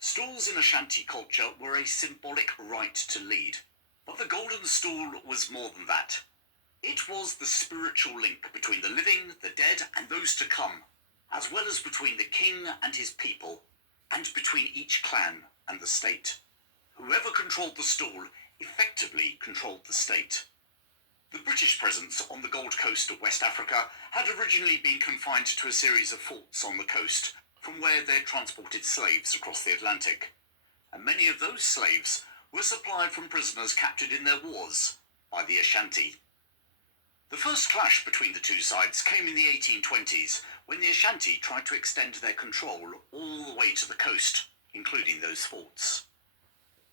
Stools in Ashanti culture were a symbolic right to lead, but the golden stool was more than that. It was the spiritual link between the living, the dead, and those to come, as well as between the king and his people, and between each clan and the state. Whoever controlled the stool effectively controlled the state. The British presence on the Gold Coast of West Africa had originally been confined to a series of forts on the coast, from where they transported slaves across the Atlantic. And many of those slaves were supplied from prisoners captured in their wars by the Ashanti. The first clash between the two sides came in the 1820s, when the Ashanti tried to extend their control all the way to the coast, including those forts.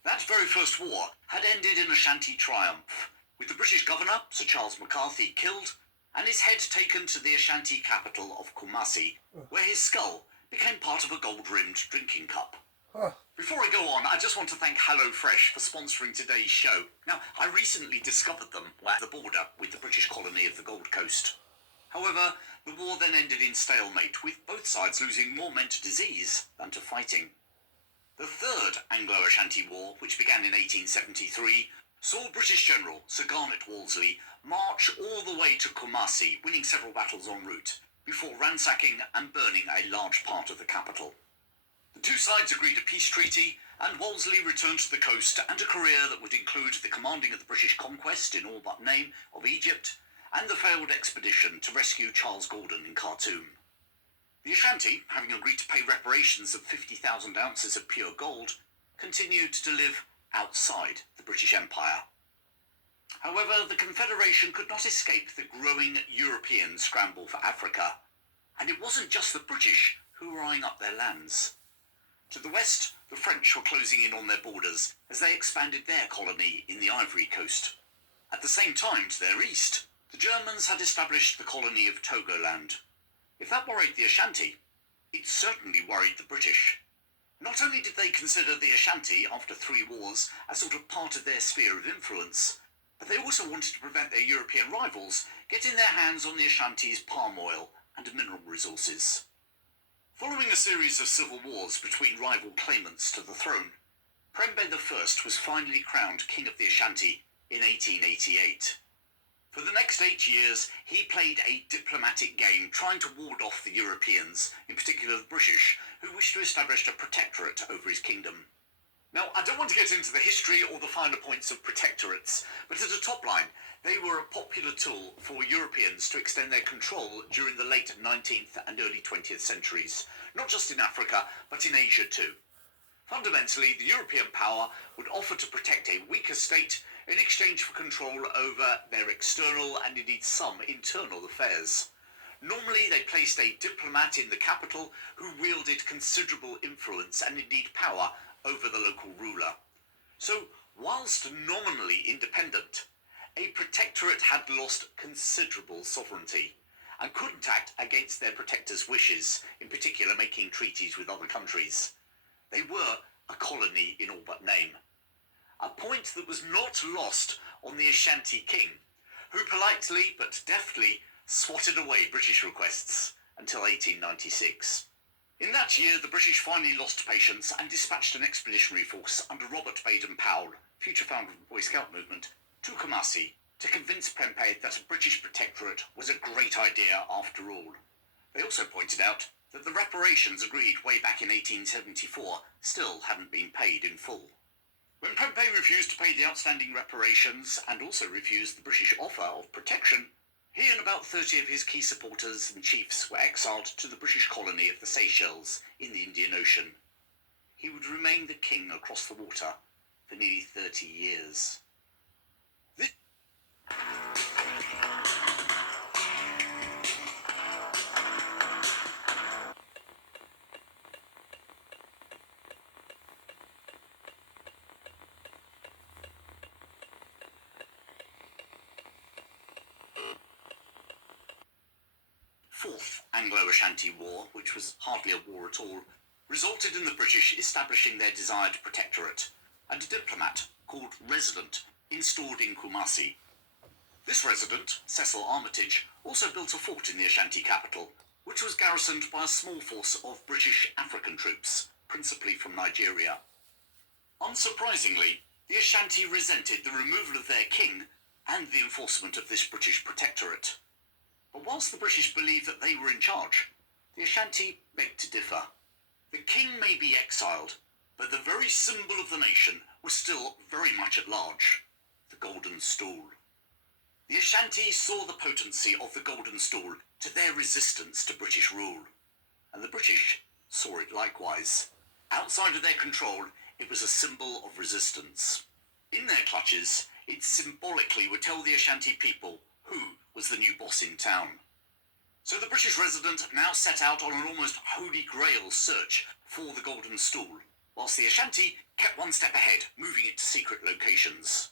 That very first war had ended in Ashanti triumph, with the British governor, Sir Charles McCarthy, killed, and his head taken to the Ashanti capital of Kumasi, where his skull became part of a gold-rimmed drinking cup. Before I go on, I just want to thank HelloFresh for sponsoring today's show. Now, I recently discovered them at the border with the British colony of the Gold Coast. However, the war then ended in stalemate, with both sides losing more men to disease than to fighting. The Third Anglo-Ashanti War, which began in 1873, saw British General Sir Garnet Wolseley march all the way to Kumasi, winning several battles en route, before ransacking and burning a large part of the capital. The two sides agreed a peace treaty, and Wolseley returned to the coast and a career that would include the commanding of the British conquest, in all but name, of Egypt, and the failed expedition to rescue Charles Gordon in Khartoum. The Ashanti, having agreed to pay reparations of 50,000 ounces of pure gold, continued to live outside the British Empire. However, the Confederation could not escape the growing European scramble for Africa, And it wasn't just the British who were eyeing up their lands. To the west, the French were closing in on their borders as they expanded their colony in the Ivory Coast. At the same time, to their east, the Germans had established the colony of Togoland. If that worried the Ashanti, it certainly worried the British. Not only did they consider the Ashanti, after 3 wars, as sort of part of their sphere of influence, but they also wanted to prevent their European rivals getting their hands on the Ashanti's palm oil and mineral resources. Following a series of civil wars between rival claimants to the throne, PemPey I was finally crowned King of the Ashanti in 1888. For the next 8 years, he played a diplomatic game trying to ward off the Europeans, in particular the British, who wished to establish a protectorate over his kingdom. Now, I don't want to get into the history or the finer points of protectorates, but at a top line, they were a popular tool for Europeans to extend their control during the late 19th and early 20th centuries, not just in Africa, but in Asia too. Fundamentally, the European power would offer to protect a weaker state in exchange for control over their external and indeed some internal affairs. Normally, they placed a diplomat in the capital who wielded considerable influence and indeed power over the local ruler. So, whilst nominally independent, a protectorate had lost considerable sovereignty and couldn't act against their protector's wishes, in particular making treaties with other countries. They were a colony in all but name. A point that was not lost on the Ashanti king, who politely but deftly swatted away British requests until 1896. In that year, the British finally lost patience and dispatched an expeditionary force under Robert Baden-Powell, future founder of the Boy Scout movement, to Kumasi to convince PemPey that a British protectorate was a great idea after all. They also pointed out that the reparations agreed way back in 1874 still hadn't been paid in full. When PemPey refused to pay the outstanding reparations and also refused the British offer of protection, he and about 30 of his key supporters and chiefs were exiled to the British colony of the Seychelles in the Indian Ocean. He would remain the king across the water for nearly 30 years. Fourth Anglo-Ashanti War, which was hardly a war at all, resulted in the British establishing their desired protectorate, and a diplomat called Resident installed in Kumasi. This resident, Cecil Armitage, also built a fort in the Ashanti capital, which was garrisoned by a small force of British African troops, principally from Nigeria. Unsurprisingly, the Ashanti resented the removal of their king and the enforcement of this British protectorate. But whilst the British believed that they were in charge, the Ashanti begged to differ. The king may be exiled, but the very symbol of the nation was still very much at large, the golden stool. The Ashanti saw the potency of the golden stool to their resistance to British rule, and the British saw it likewise. Outside of their control, it was a symbol of resistance. In their clutches, it symbolically would tell the Ashanti people who was the new boss in town. So the British resident now set out on an almost holy grail search for the golden stool, whilst the Ashanti kept one step ahead, moving it to secret locations.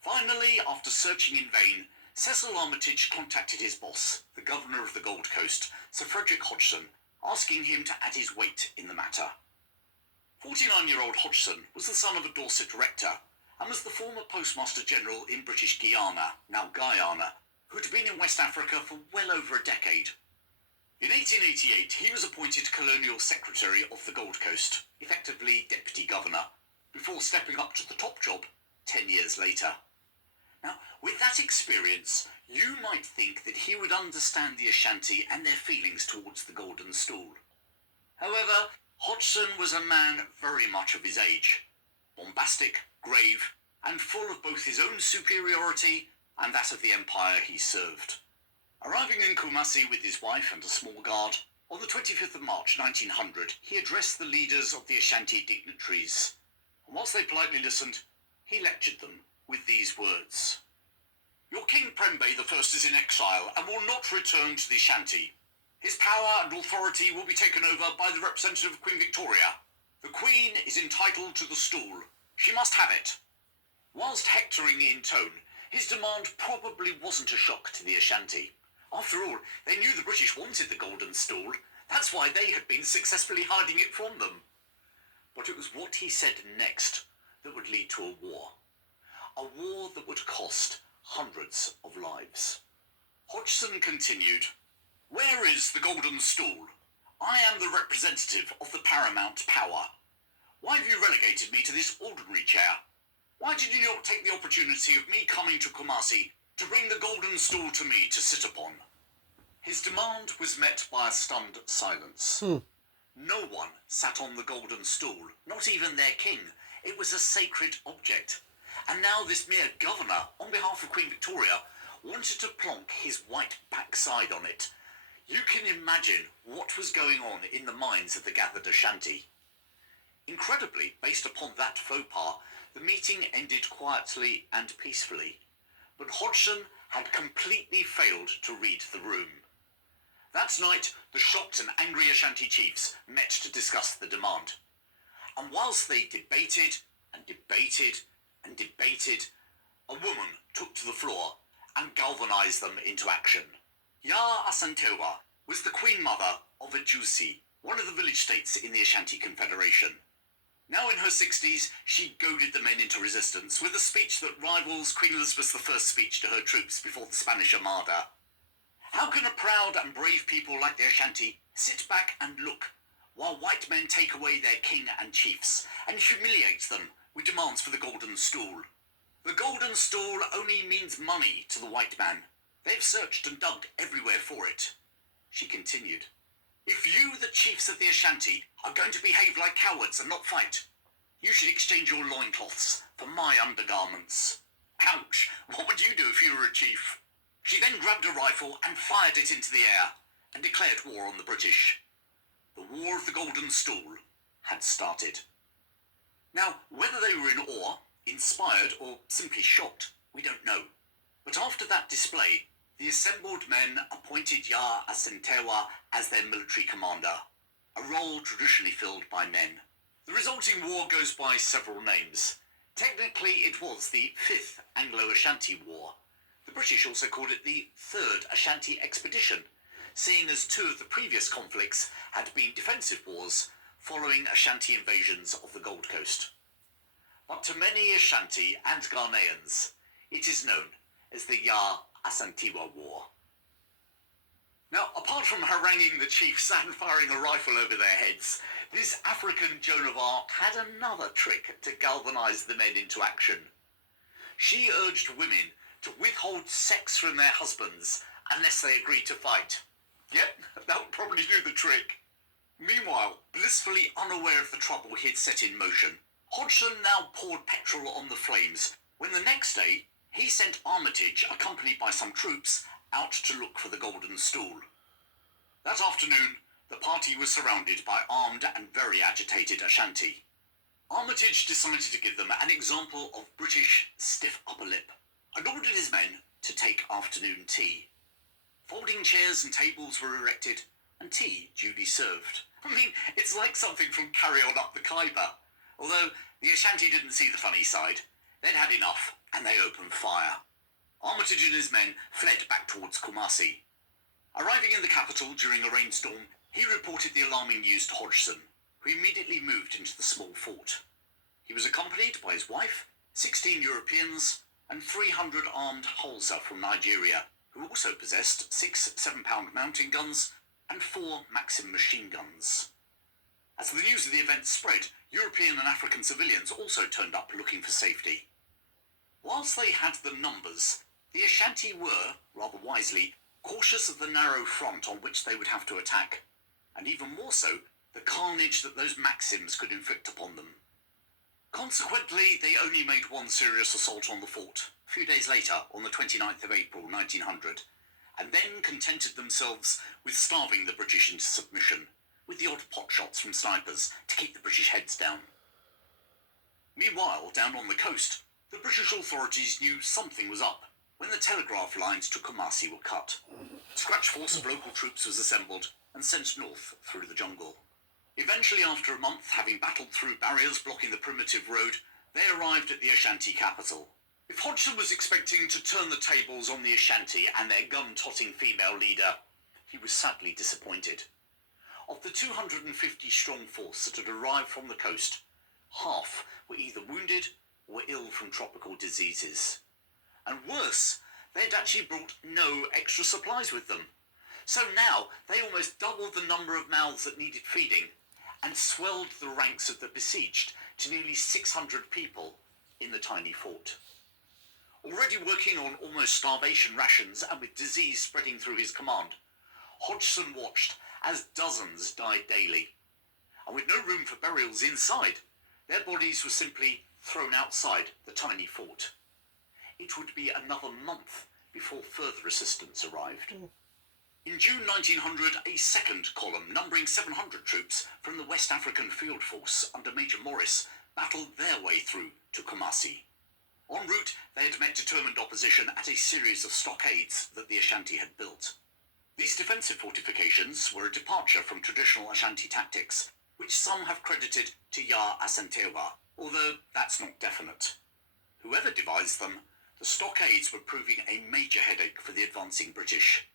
Finally, after searching in vain, Cecil Armitage contacted his boss, the governor of the Gold Coast, Sir Frederick Hodgson, asking him to add his weight in the matter. 49-year-old Hodgson was the son of a Dorset rector and was the former Postmaster General in British Guiana, now Guyana, who had been in West Africa for well over a decade. In 1888, he was appointed Colonial Secretary of the Gold Coast, effectively Deputy Governor, before stepping up to the top job 10 years later. Now, with that experience, you might think that he would understand the Ashanti and their feelings towards the golden stool. However, Hodgson was a man very much of his age, bombastic, grave, and full of both his own superiority and that of the empire he served. Arriving in Kumasi with his wife and a small guard, on the 25th of March 1900, he addressed the leaders of the Ashanti dignitaries, and whilst they politely listened, he lectured them with these words. "Your King PemPey I is in exile and will not return to the Ashanti. His power and authority will be taken over by the representative of Queen Victoria. The Queen is entitled to the stool. She must have it. Whilst hectoring in tone, his demand probably wasn't a shock to the Ashanti. After all, they knew the British wanted the golden stool. That's why they had been successfully hiding it from them. But it was what he said next that would lead to a war. A war that would cost hundreds of lives. Hodgson continued, "Where is the golden stool? I am the representative of the paramount power. Why have you relegated me to this ordinary chair? Why did you not take the opportunity of me coming to Kumasi to bring the golden stool to me to sit upon?" His demand was met by a stunned silence. No one sat on the golden stool, not even their king. It was a sacred object. And now this mere governor, on behalf of Queen Victoria, wanted to plonk his white backside on it. You can imagine what was going on in the minds of the gathered Ashanti. Incredibly, based upon that faux pas, the meeting ended quietly and peacefully. But Hodgson had completely failed to read the room. That night, the shocked and angry Ashanti chiefs met to discuss the demand. And whilst they debated and debated and debated, a woman took to the floor and galvanised them into action. Ya Asantewa was the Queen Mother of Ajusi, one of the village states in the Ashanti Confederation. Now in her 60s, she goaded the men into resistance with a speech that rivals Queen Elizabeth I's speech to her troops before the Spanish Armada. How can a proud and brave people like the Ashanti sit back and look while white men take away their king and chiefs and humiliate them with demands for the golden stool? The golden stool only means money to the white man. They've searched and dug everywhere for it. She continued, "If you, the chiefs of the Ashanti, are going to behave like cowards and not fight, you should exchange your loincloths for my undergarments." Ouch! What would you do if you were a chief? She then grabbed a rifle and fired it into the air and declared war on the British. The War of the Golden Stool had started. Now, whether they were in awe, inspired, or simply shocked, we don't know. But after that display, the assembled men appointed Ya Asantewa as their military commander, a role traditionally filled by men. The resulting war goes by several names. Technically, it was the 5th Anglo-Ashanti War. The British also called it the 3rd Ashanti Expedition, seeing as 2 of the previous conflicts had been defensive wars following Ashanti invasions of the Gold Coast. But to many Ashanti and Ghanaians, it is known as the Ya Asantewa War. Now, apart from haranguing the chiefs and firing a rifle over their heads, this African Joan of Arc had another trick to galvanise the men into action. She urged women to withhold sex from their husbands unless they agreed to fight. Yep, that would probably do the trick. Meanwhile, blissfully unaware of the trouble he had set in motion, Hodgson now poured petrol on the flames when the next day he sent Armitage, accompanied by some troops, out to look for the golden stool. That afternoon, the party was surrounded by armed and very agitated Ashanti. Armitage decided to give them an example of British stiff upper lip and ordered his men to take afternoon tea. Folding chairs and tables were erected and tea duly served. I mean, it's like something from Carry On Up the Khyber. Although the Ashanti didn't see the funny side. They'd had enough and they opened fire. Armitage and his men fled back towards Kumasi. Arriving in the capital during a rainstorm, he reported the alarming news to Hodgson, who immediately moved into the small fort. He was accompanied by his wife, 16 Europeans, and 300 armed Hulsa from Nigeria, who also possessed 6 7-pound mountain guns and 4 Maxim machine guns. As the news of the event spread, European and African civilians also turned up looking for safety. Whilst they had the numbers, the Ashanti were, rather wisely, cautious of the narrow front on which they would have to attack, and even more so, the carnage that those Maxims could inflict upon them. Consequently, they only made one serious assault on the fort, a few days later, on the 29th of April 1900, and then contented themselves with starving the British into submission, with the odd pot shots from snipers to keep the British heads down. Meanwhile, down on the coast, the British authorities knew something was up when the telegraph lines to Kumasi were cut. A scratch force of local troops was assembled and sent north through the jungle. Eventually, after a month, having battled through barriers blocking the primitive road, they arrived at the Ashanti capital. If Hodgson was expecting to turn the tables on the Ashanti and their gun-totting female leader, he was sadly disappointed. Of the 250-strong force that had arrived from the coast, half were either wounded or ill from tropical diseases. And worse, they had actually brought no extra supplies with them. So now they almost doubled the number of mouths that needed feeding and swelled the ranks of the besieged to nearly 600 people in the tiny fort. Already working on almost starvation rations and with disease spreading through his command, Hodgson watched as dozens died daily. And with no room for burials inside, their bodies were simply thrown outside the tiny fort. It would be another month before further assistance arrived. In June 1900, a second column numbering 700 troops from the West African Field Force under Major Morris battled their way through to Kumasi. En route, they had met determined opposition at a series of stockades that the Ashanti had built. These defensive fortifications were a departure from traditional Ashanti tactics, which some have credited to Ya Asantewa, although that's not definite. Whoever devised them, the stockades were proving a major headache for the advancing British.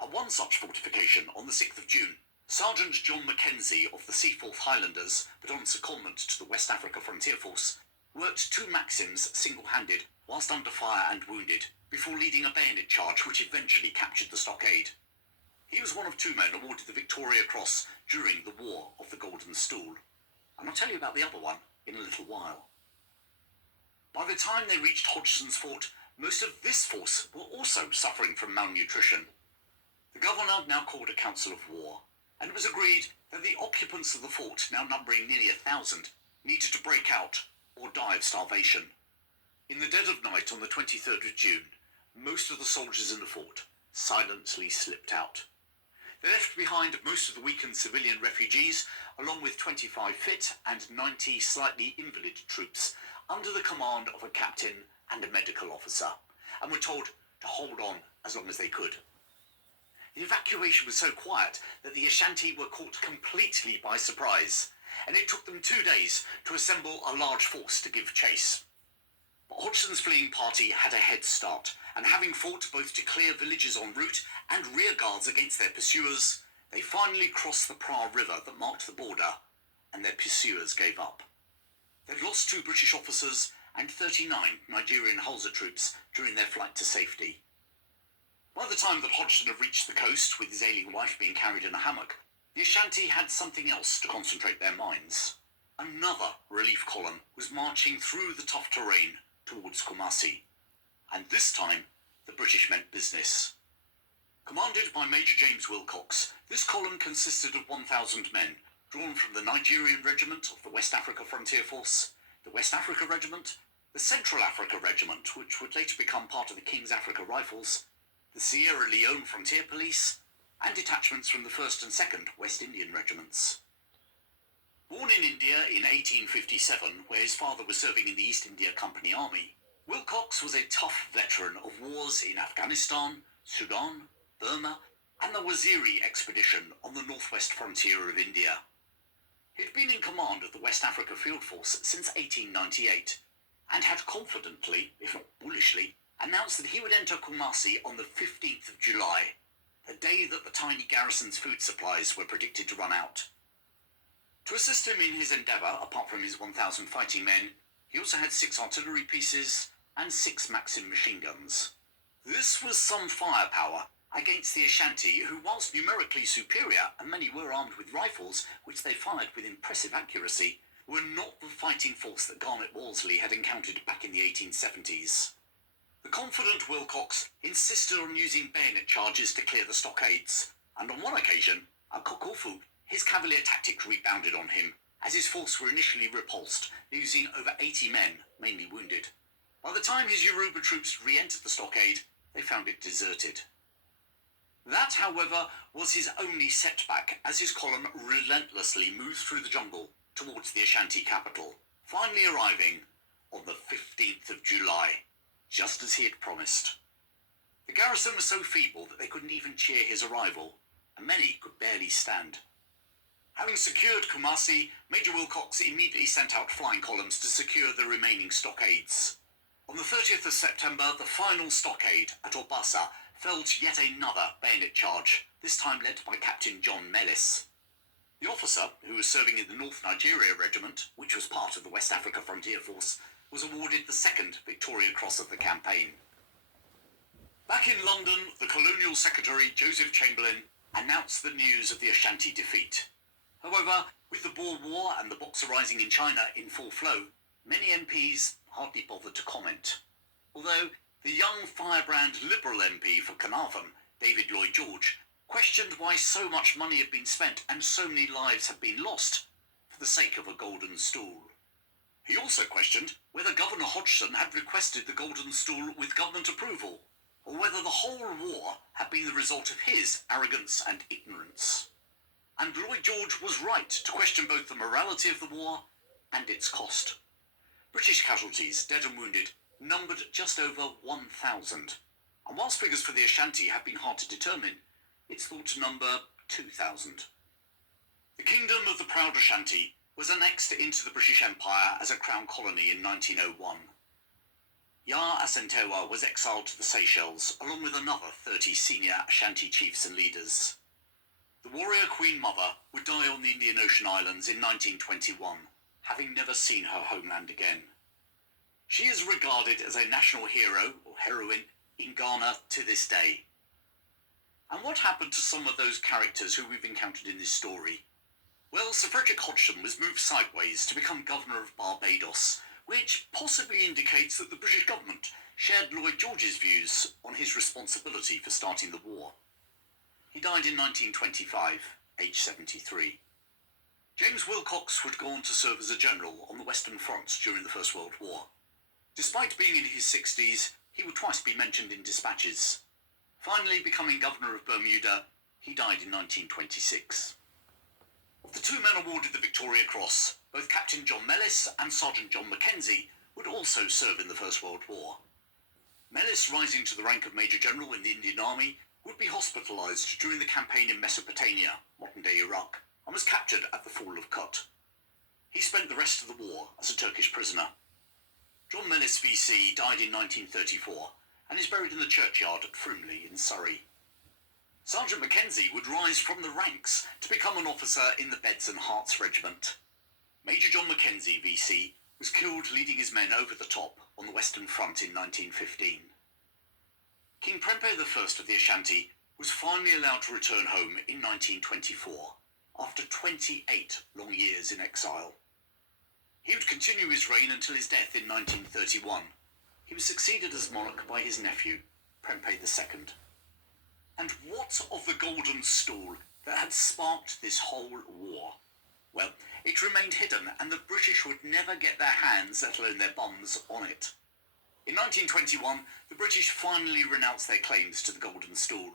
At one such fortification on the 6th of June, Sergeant John Mackenzie of the Seaforth Highlanders, but on secondment to the West Africa Frontier Force, worked 2 Maxims single-handed whilst under fire and wounded, before leading a bayonet charge which eventually captured the stockade. He was one of 2 men awarded the Victoria Cross during the War of the Golden Stool, and I'll tell you about the other one in a little while. By the time they reached Hodgson's fort, most of this force were also suffering from malnutrition. The governor now called a council of war, and it was agreed that the occupants of the fort, now numbering nearly 1,000, needed to break out or die of starvation. In the dead of night on the 23rd of June, most of the soldiers in the fort silently slipped out. They left behind most of the weakened civilian refugees, along with 25 fit and 90 slightly invalid troops, under the command of a captain and a medical officer, and were told to hold on as long as they could. The evacuation was so quiet that the Ashanti were caught completely by surprise, and it took them 2 days to assemble a large force to give chase. But Hodgson's fleeing party had a head start, and having fought both to clear villages en route and rear guards against their pursuers, they finally crossed the Pra River that marked the border, and their pursuers gave up. They'd lost 2 British officers and 39 Nigerian Hulza troops during their flight to safety. By the time that Hodgson had reached the coast, with his ailing wife being carried in a hammock, the Ashanti had something else to concentrate their minds. Another relief column was marching through the tough terrain towards Kumasi, and this time the British meant business. Commanded by Major James Wilcox, this column consisted of 1,000 men, drawn from the Nigerian Regiment of the West Africa Frontier Force, the West Africa Regiment, the Central Africa Regiment, which would later become part of the King's Africa Rifles, the Sierra Leone Frontier Police, and detachments from the 1st and 2nd West Indian Regiments. Born in India in 1857, where his father was serving in the East India Company Army, Wilcox was a tough veteran of wars in Afghanistan, Sudan, Burma, and the Waziri expedition on the northwest frontier of India. He'd been in command of the West Africa Field Force since 1898, and had confidently, if not bullishly, announced that he would enter Kumasi on the 15th of July, the day that the tiny garrison's food supplies were predicted to run out. To assist him in his endeavour, apart from his 1,000 fighting men, he also had 6 artillery pieces and 6 Maxim machine guns. This was some firepower against the Ashanti, who, whilst numerically superior, and many were armed with rifles, which they fired with impressive accuracy, were not the fighting force that Garnet Wolseley had encountered back in the 1870s. The confident Wilcox insisted on using bayonet charges to clear the stockades, and on one occasion, at Kokofu, his cavalier tactics rebounded on him, as his force were initially repulsed, losing over 80 men, mainly wounded. By the time his Yoruba troops re-entered the stockade, they found it deserted. That, however, was his only setback, as his column relentlessly moved through the jungle towards the Ashanti capital, finally arriving on the 15th of July. just as he had promised. The garrison was so feeble that they couldn't even cheer his arrival, and many could barely stand. Having secured Kumasi, Major Wilcox immediately sent out flying columns to secure the remaining stockades. On the 30th of September, the final stockade at Obasa felled yet another bayonet charge, this time led by Captain John Mellis. The officer, who was serving in the North Nigeria Regiment, which was part of the West Africa Frontier Force, was awarded the second Victoria Cross of the campaign. Back in London, the Colonial Secretary, Joseph Chamberlain, announced the news of the Ashanti defeat. However, with the Boer War and the Boxer Rising in China in full flow, many MPs hardly bothered to comment. Although the young firebrand Liberal MP for Carnarvon, David Lloyd George, questioned why so much money had been spent and so many lives had been lost for the sake of a golden stool. He also questioned whether Governor Hodgson had requested the golden stool with government approval, or whether the whole war had been the result of his arrogance and ignorance. And Lloyd George was right to question both the morality of the war and its cost. British casualties, dead and wounded, numbered just over 1,000, and whilst figures for the Ashanti have been hard to determine, it's thought to number 2,000. The Kingdom of the Proud Ashanti was annexed into the British Empire as a crown colony in 1901. Yar Asentewa was exiled to the Seychelles, along with another 30 senior Ashanti chiefs and leaders. The warrior Queen Mother would die on the Indian Ocean Islands in 1921, having never seen her homeland again. She is regarded as a national hero, or heroine, in Ghana to this day. And what happened to some of those characters who we've encountered in this story? Well, Sir Frederick Hodgson was moved sideways to become Governor of Barbados, which possibly indicates that the British government shared Lloyd George's views on his responsibility for starting the war. He died in 1925, aged 73. James Wilcox would go on to serve as a general on the Western Front during the First World War. Despite being in his 60s, he would twice be mentioned in dispatches. Finally becoming Governor of Bermuda, he died in 1926. Of the two men awarded the Victoria Cross, both Captain John Mellis and Sergeant John Mackenzie would also serve in the First World War. Mellis, rising to the rank of Major General in the Indian Army, would be hospitalised during the campaign in Mesopotamia, modern-day Iraq, and was captured at the Fall of Kut. He spent the rest of the war as a Turkish prisoner. John Mellis VC died in 1934 and is buried in the churchyard at Froomley in Surrey. Sergeant Mackenzie would rise from the ranks to become an officer in the Beds and Hearts Regiment. Major John Mackenzie VC was killed leading his men over the top on the Western Front in 1915. King PemPey I of the Ashanti was finally allowed to return home in 1924, after 28 long years in exile. He would continue his reign until his death in 1931. He was succeeded as monarch by his nephew, PemPey II. And what of the golden stool that had sparked this whole war? Well, it remained hidden, and the British would never get their hands, let alone their bums, on it. In 1921, the British finally renounced their claims to the golden stool.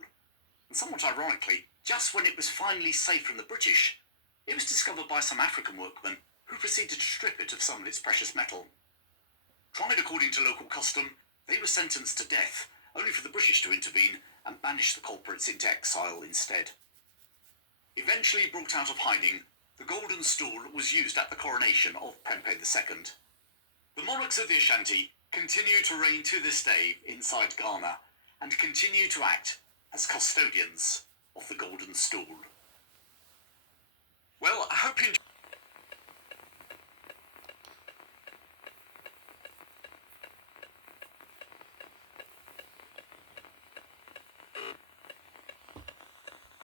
And somewhat ironically, just when it was finally safe from the British, it was discovered by some African workmen who proceeded to strip it of some of its precious metal. Tried according to local custom, they were sentenced to death, only for the British to intervene and banish the culprits into exile instead. Eventually brought out of hiding, the golden stool was used at the coronation of PemPey II. The monarchs of the Ashanti continue to reign to this day inside Ghana and continue to act as custodians of the golden stool.